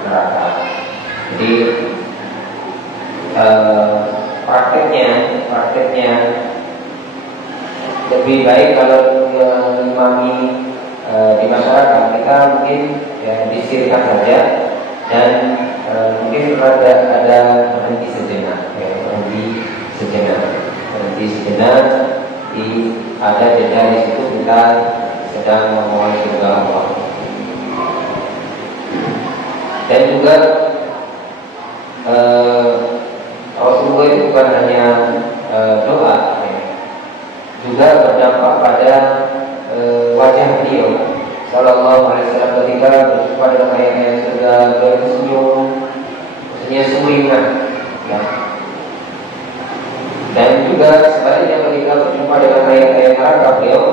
neraka. Jadi prakteknya lebih baik kalau mengimami di masyarakat, kita mungkin disirkan saja, dan mungkin ada berhenti sejenak, ada jeda di situ, kita sedang memohon surga Allah. Dan juga Rasulullah itu bukan hanya doa, juga berdampak pada wajah beliau Sallallahu Alaihi Wasallam ketika berjumpa dengan ayat-ayat surga, beliau senyum, maksudnya sumringah, ya. Dan juga sebaliknya ketika berjumpa dengan ayat-ayat neraka, beliau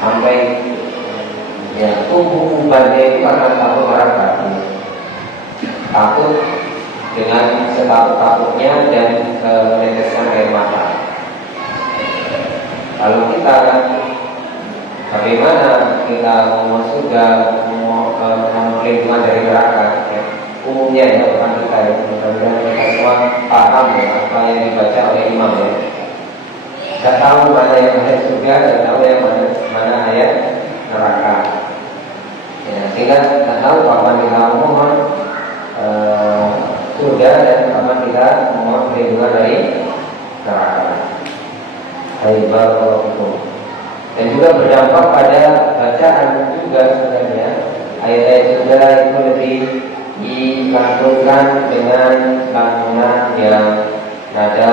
sampai tubuh ubannya itu karena takut neraka, takut dengan setakut-takutnya dan meneteskan air mata. Lalu kita bagaimana kita mau surga, mau perlindungan dari neraka? Umumnya bukan kita, mudah-mudahan kita semua paham apa yang dibaca oleh imam ya. Kita tahu mana yang ayat surga dan tahu yang mana ayat neraka. Sehingga kita tahu kapan kita memohon surga dan kapan kita memohon perlindungan dari neraka. Dan juga berdampak pada bacaan juga sebenarnya. Ayat-ayat surga itu lebih dilantunkan dengan lantunan yang nada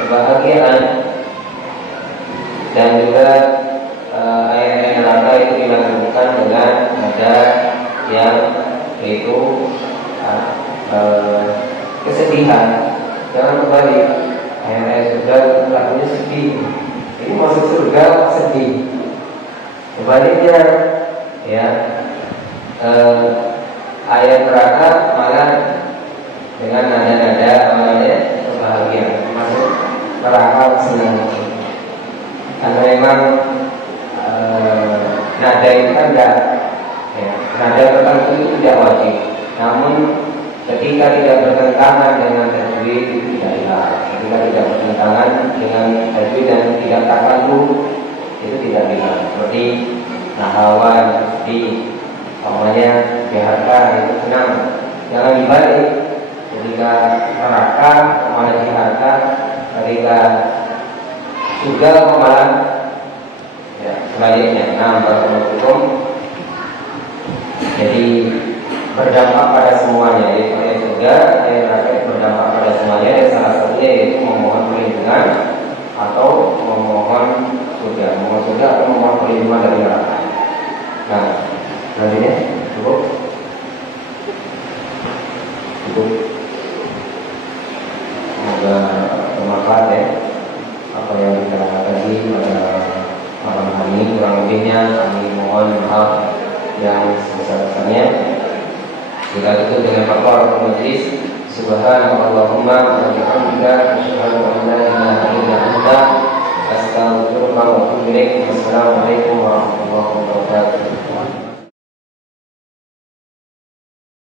kebahagiaan, dan juga ayat-ayat neraka itu dilantunkan dengan nada yang itu kesedihan. Jangan kembali ayat-ayat surga lagunya sedih, ini masuk surga sedih. Sebaliknya ayat neraka malah dengan nada-nada kebahagiaan, masuk bertentangan dengan tajwid itu tidak hilang. Ketika tidak bertentangan dengan tajwid dan tidak takalluf itu tidak hilang. Seperti nahawan, di namanya BHK itu senang, jangan dibalik. Ketika neraka malah BHK, ketika surga malah ya, sebaliknya. Nah, barakallahu. Jadi berdampak pada semuanya, yaitu ayat surga, ayat neraka berdampak pada semuanya. Dan salah satunya yaitu memohon perlindungan atau memohon surga atau memohon perlindungan dari neraka. Nah, selanjutnya cukup. Semoga bermanfaat ya apa yang kita kaji pada malam hari ini. Kurang lebihnya kami mohon maaf yang sebesar-besarnya. Kita tutup dengan kafaratul majlis. Subhanallahumma wa bihamdika asyhadu an la ilaha illa anta astaghfiruka wa atubu ilaik. Wassalamualaikum warahmatullahi wabarakatuh.